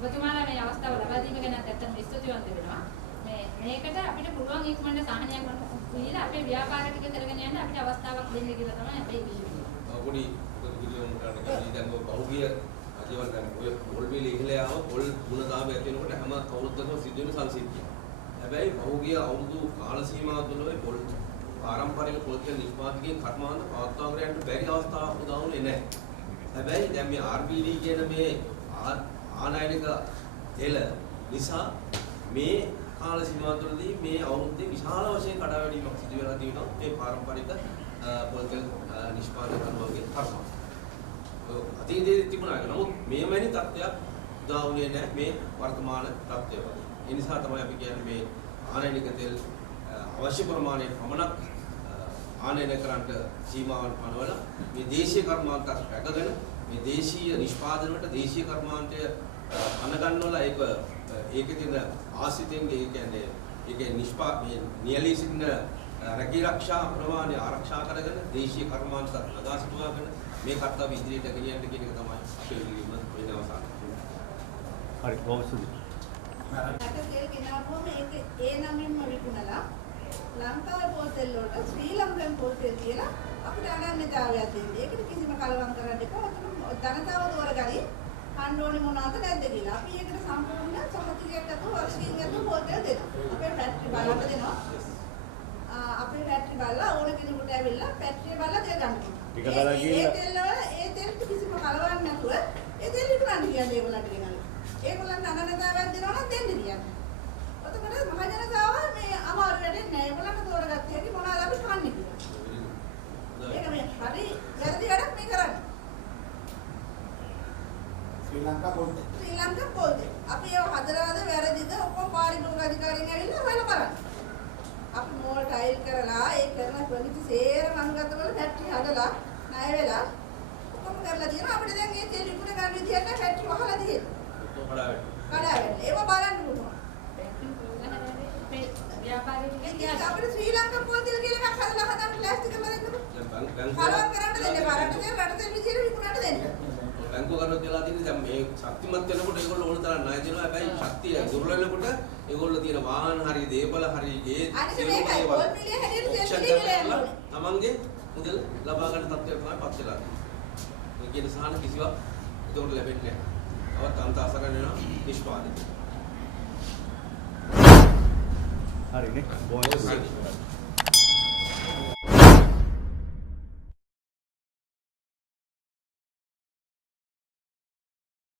ඔබතුමාලා මේ අවස්ථාව ලබා දීම ගැන ඇත්තටම ස්තුතිවන්ත වෙනවා. මේකට අපිට පුළුවන් ඉක්මනට සහනයක් දීලා අපේ ව්‍යාපාර ටික කරගෙන යන්න අපිට අවස්ථාවක් දෙන්න කියලා තමයි අපේ ඉල්ලීම. පොඩි විදියුම් කරන්න කියන්නේ දැන් ඔය පහුගිය අජීවන දැන් ඔය පොල් බිල ඉහළයාව පොල් ගුණතාවය ඇති වෙනකොට හැම අවුරුද්දකම සිද්ධ වෙන සංසිද්ධිය. හැබැයි පහුගිය අවුරුදු කාල සීමාව තුළ ඔය පොල් පාරම්පරික පොල් තෙල් නිෂ්පාදකයන් කර්මාන්ත පවත්වාගෙන යන්න බැරි අවස්ථාවක් උදා වුණේ නැහැ. හැබැයි දැන් මේ RBD කියන මේ ආනයනික තෙල නිසා මේ කාල සීමාව තුළදී මේ අවුරුද්දේ විශාල වශයෙන් කඩාවැටීමක් සිදු වෙලා තියෙනවා මේ පාරම්පරික පොල් තෙල් නිෂ්පාදකයන්ගේ කර්මාන්ත. අතීතයේ තිබුණා. නමුත් මේ වැනි තත්ත්වයක් උදා වුණේ නැහැ මේ වර්තමාන තත්ත්වය වගේ. ඒ නිසා තමයි අපි කියන්නේ මේ ආනයනික තෙල් අවශ්‍ය ප්‍රමාණයට පමණක් ආනයනය කරන්නට සීමාවන් පනවලා මේ දේශීය කර්මාන්ත රැකගෙන මේ දේශීය නිෂ්පාදන වලට දේශීය කර්මාන්තය අනගන්නවලා ඒකේ තියෙන ආසිතෙන් ඒ කියන්නේ ඒකේ මේ නියැලී සිටින රැකී ආරක්ෂා ප්‍රමාණය ආරක්ෂා කරගෙන දේශීය කර්මාන්ත ලගා සිටුවාගෙන මේ කර්තව්‍ය ඉදිරියට ගෙනියන්න කියන එක තමයි අපේ ඉල්ලීම වෙන අවසානය. හරි කොහොමද? රට තෙල් ගෙනාවුවම ඒක ඒ නමින්ම විකුණලා ලංකාවේ පොල් තෙල් වලට ශ්‍රී ලංකන් පොල් තෙල් කියලා අපිට අනන්‍යතාවයක් දෙන්නේ. ඒකට කිසිම කලවම් කරන්න එපා. ජනතාව තෝරගනි කන්න ඕනේ මොනවද නැද්ද කියලා. අපි ඒකට සම්පූර්ණ සහතිකයක් අතෝ වර්ෂිකින් අතෝ පොල් තෙල් දෙනවා. අපේ ෆැක්ටරි බලන්න දෙනවා. අපේ ෆැක්ටරි බලලා ඕන කෙනෙකුට ඇවිල්ලා ෆැක්ටරි බලලා තෙල් ගන්න. ටික කලක් ගිහලා ඒ තෙල් කිසිම කලවම් නැතුව ඒ තෙල් විකුණන්න කියන්නේ ඒගොල්ලන්ට ගෙනල්ලා. ඒගොල්ලන්ට අනන්‍යතාවයක් දෙනවා නම් දෙන්න කියන්නේ. ඔතකොට මහ ජනතාව මේ අමාරු වැඩේ නෑ. ඒගොල්ලන්ට තෝරගත්ත හැකි මොනවාද අපි කන්නේ කියලා. ඒක මේ හරි වැරදි වැඩක් මේ කරන්නේ. ශ්‍රී ලංකා පොල් තෙල්. ශ්‍රී ලංකා පොල් තෙල්. අපි ඒව හදලාද වැරදිද ඔක්කොම පාරිභෝගික අධිකාරියෙන් ඇවිල්ලා හොයලා බලන්න. අපි මෝල් ටයිල් කරලා ඒ කරන ප්‍රමිති සේරම අනුගතවල ෆැක්ටරි හදලා ණය වෙලා ඔක්කොම කරලා තියෙනවා. අපිට දැන් මේ තෙල් විකුණ ගන්න විදියට ෆැක්ටරි වහලා තියෙනවා. කඩාවැටෙනවා. ඒව බලන්න පුළුවන්. මේ ව්‍යාපාරික අපිට ශ්‍රී ලංකා පොල් තෙල් කියලා එකක් හදලා හදන්න ප්ලාස්ටික් කරලා දෙන්නකො. කලවම් කරන්න දෙන්න බා. රට තෙල් විදියට විකුණන්න දෙන්න. බැංකුව කරොත් වෙලා තියෙන්නේ දැන් මේ ශක්තිමත් වෙනකොට ඒගොල්ලෝ ඕන තරම් ණය දෙනවා. හැබැයි ශක්තිය දුර්වල වෙනකොට ඒගොල්ලෝ තියෙන වාහන හරි දේපල හරි ගේ අනිත් මේකයි පොල් මිලිය හැටියට තෙල් මිලිය කියලා යනවා. තමන්ගේ මුදල් ලබා ගන්න තත්ත්වයට තමයි පත් වෙලා තියෙන්නේ. මේ කියන සහන කිසිවක් ඒකට ලැබෙන්නේ නැහැ. තවත් අන්ත අසරණ වෙනවා නිෂ්පාදනය. හරිනේ. බොහොම ස්තුතියි.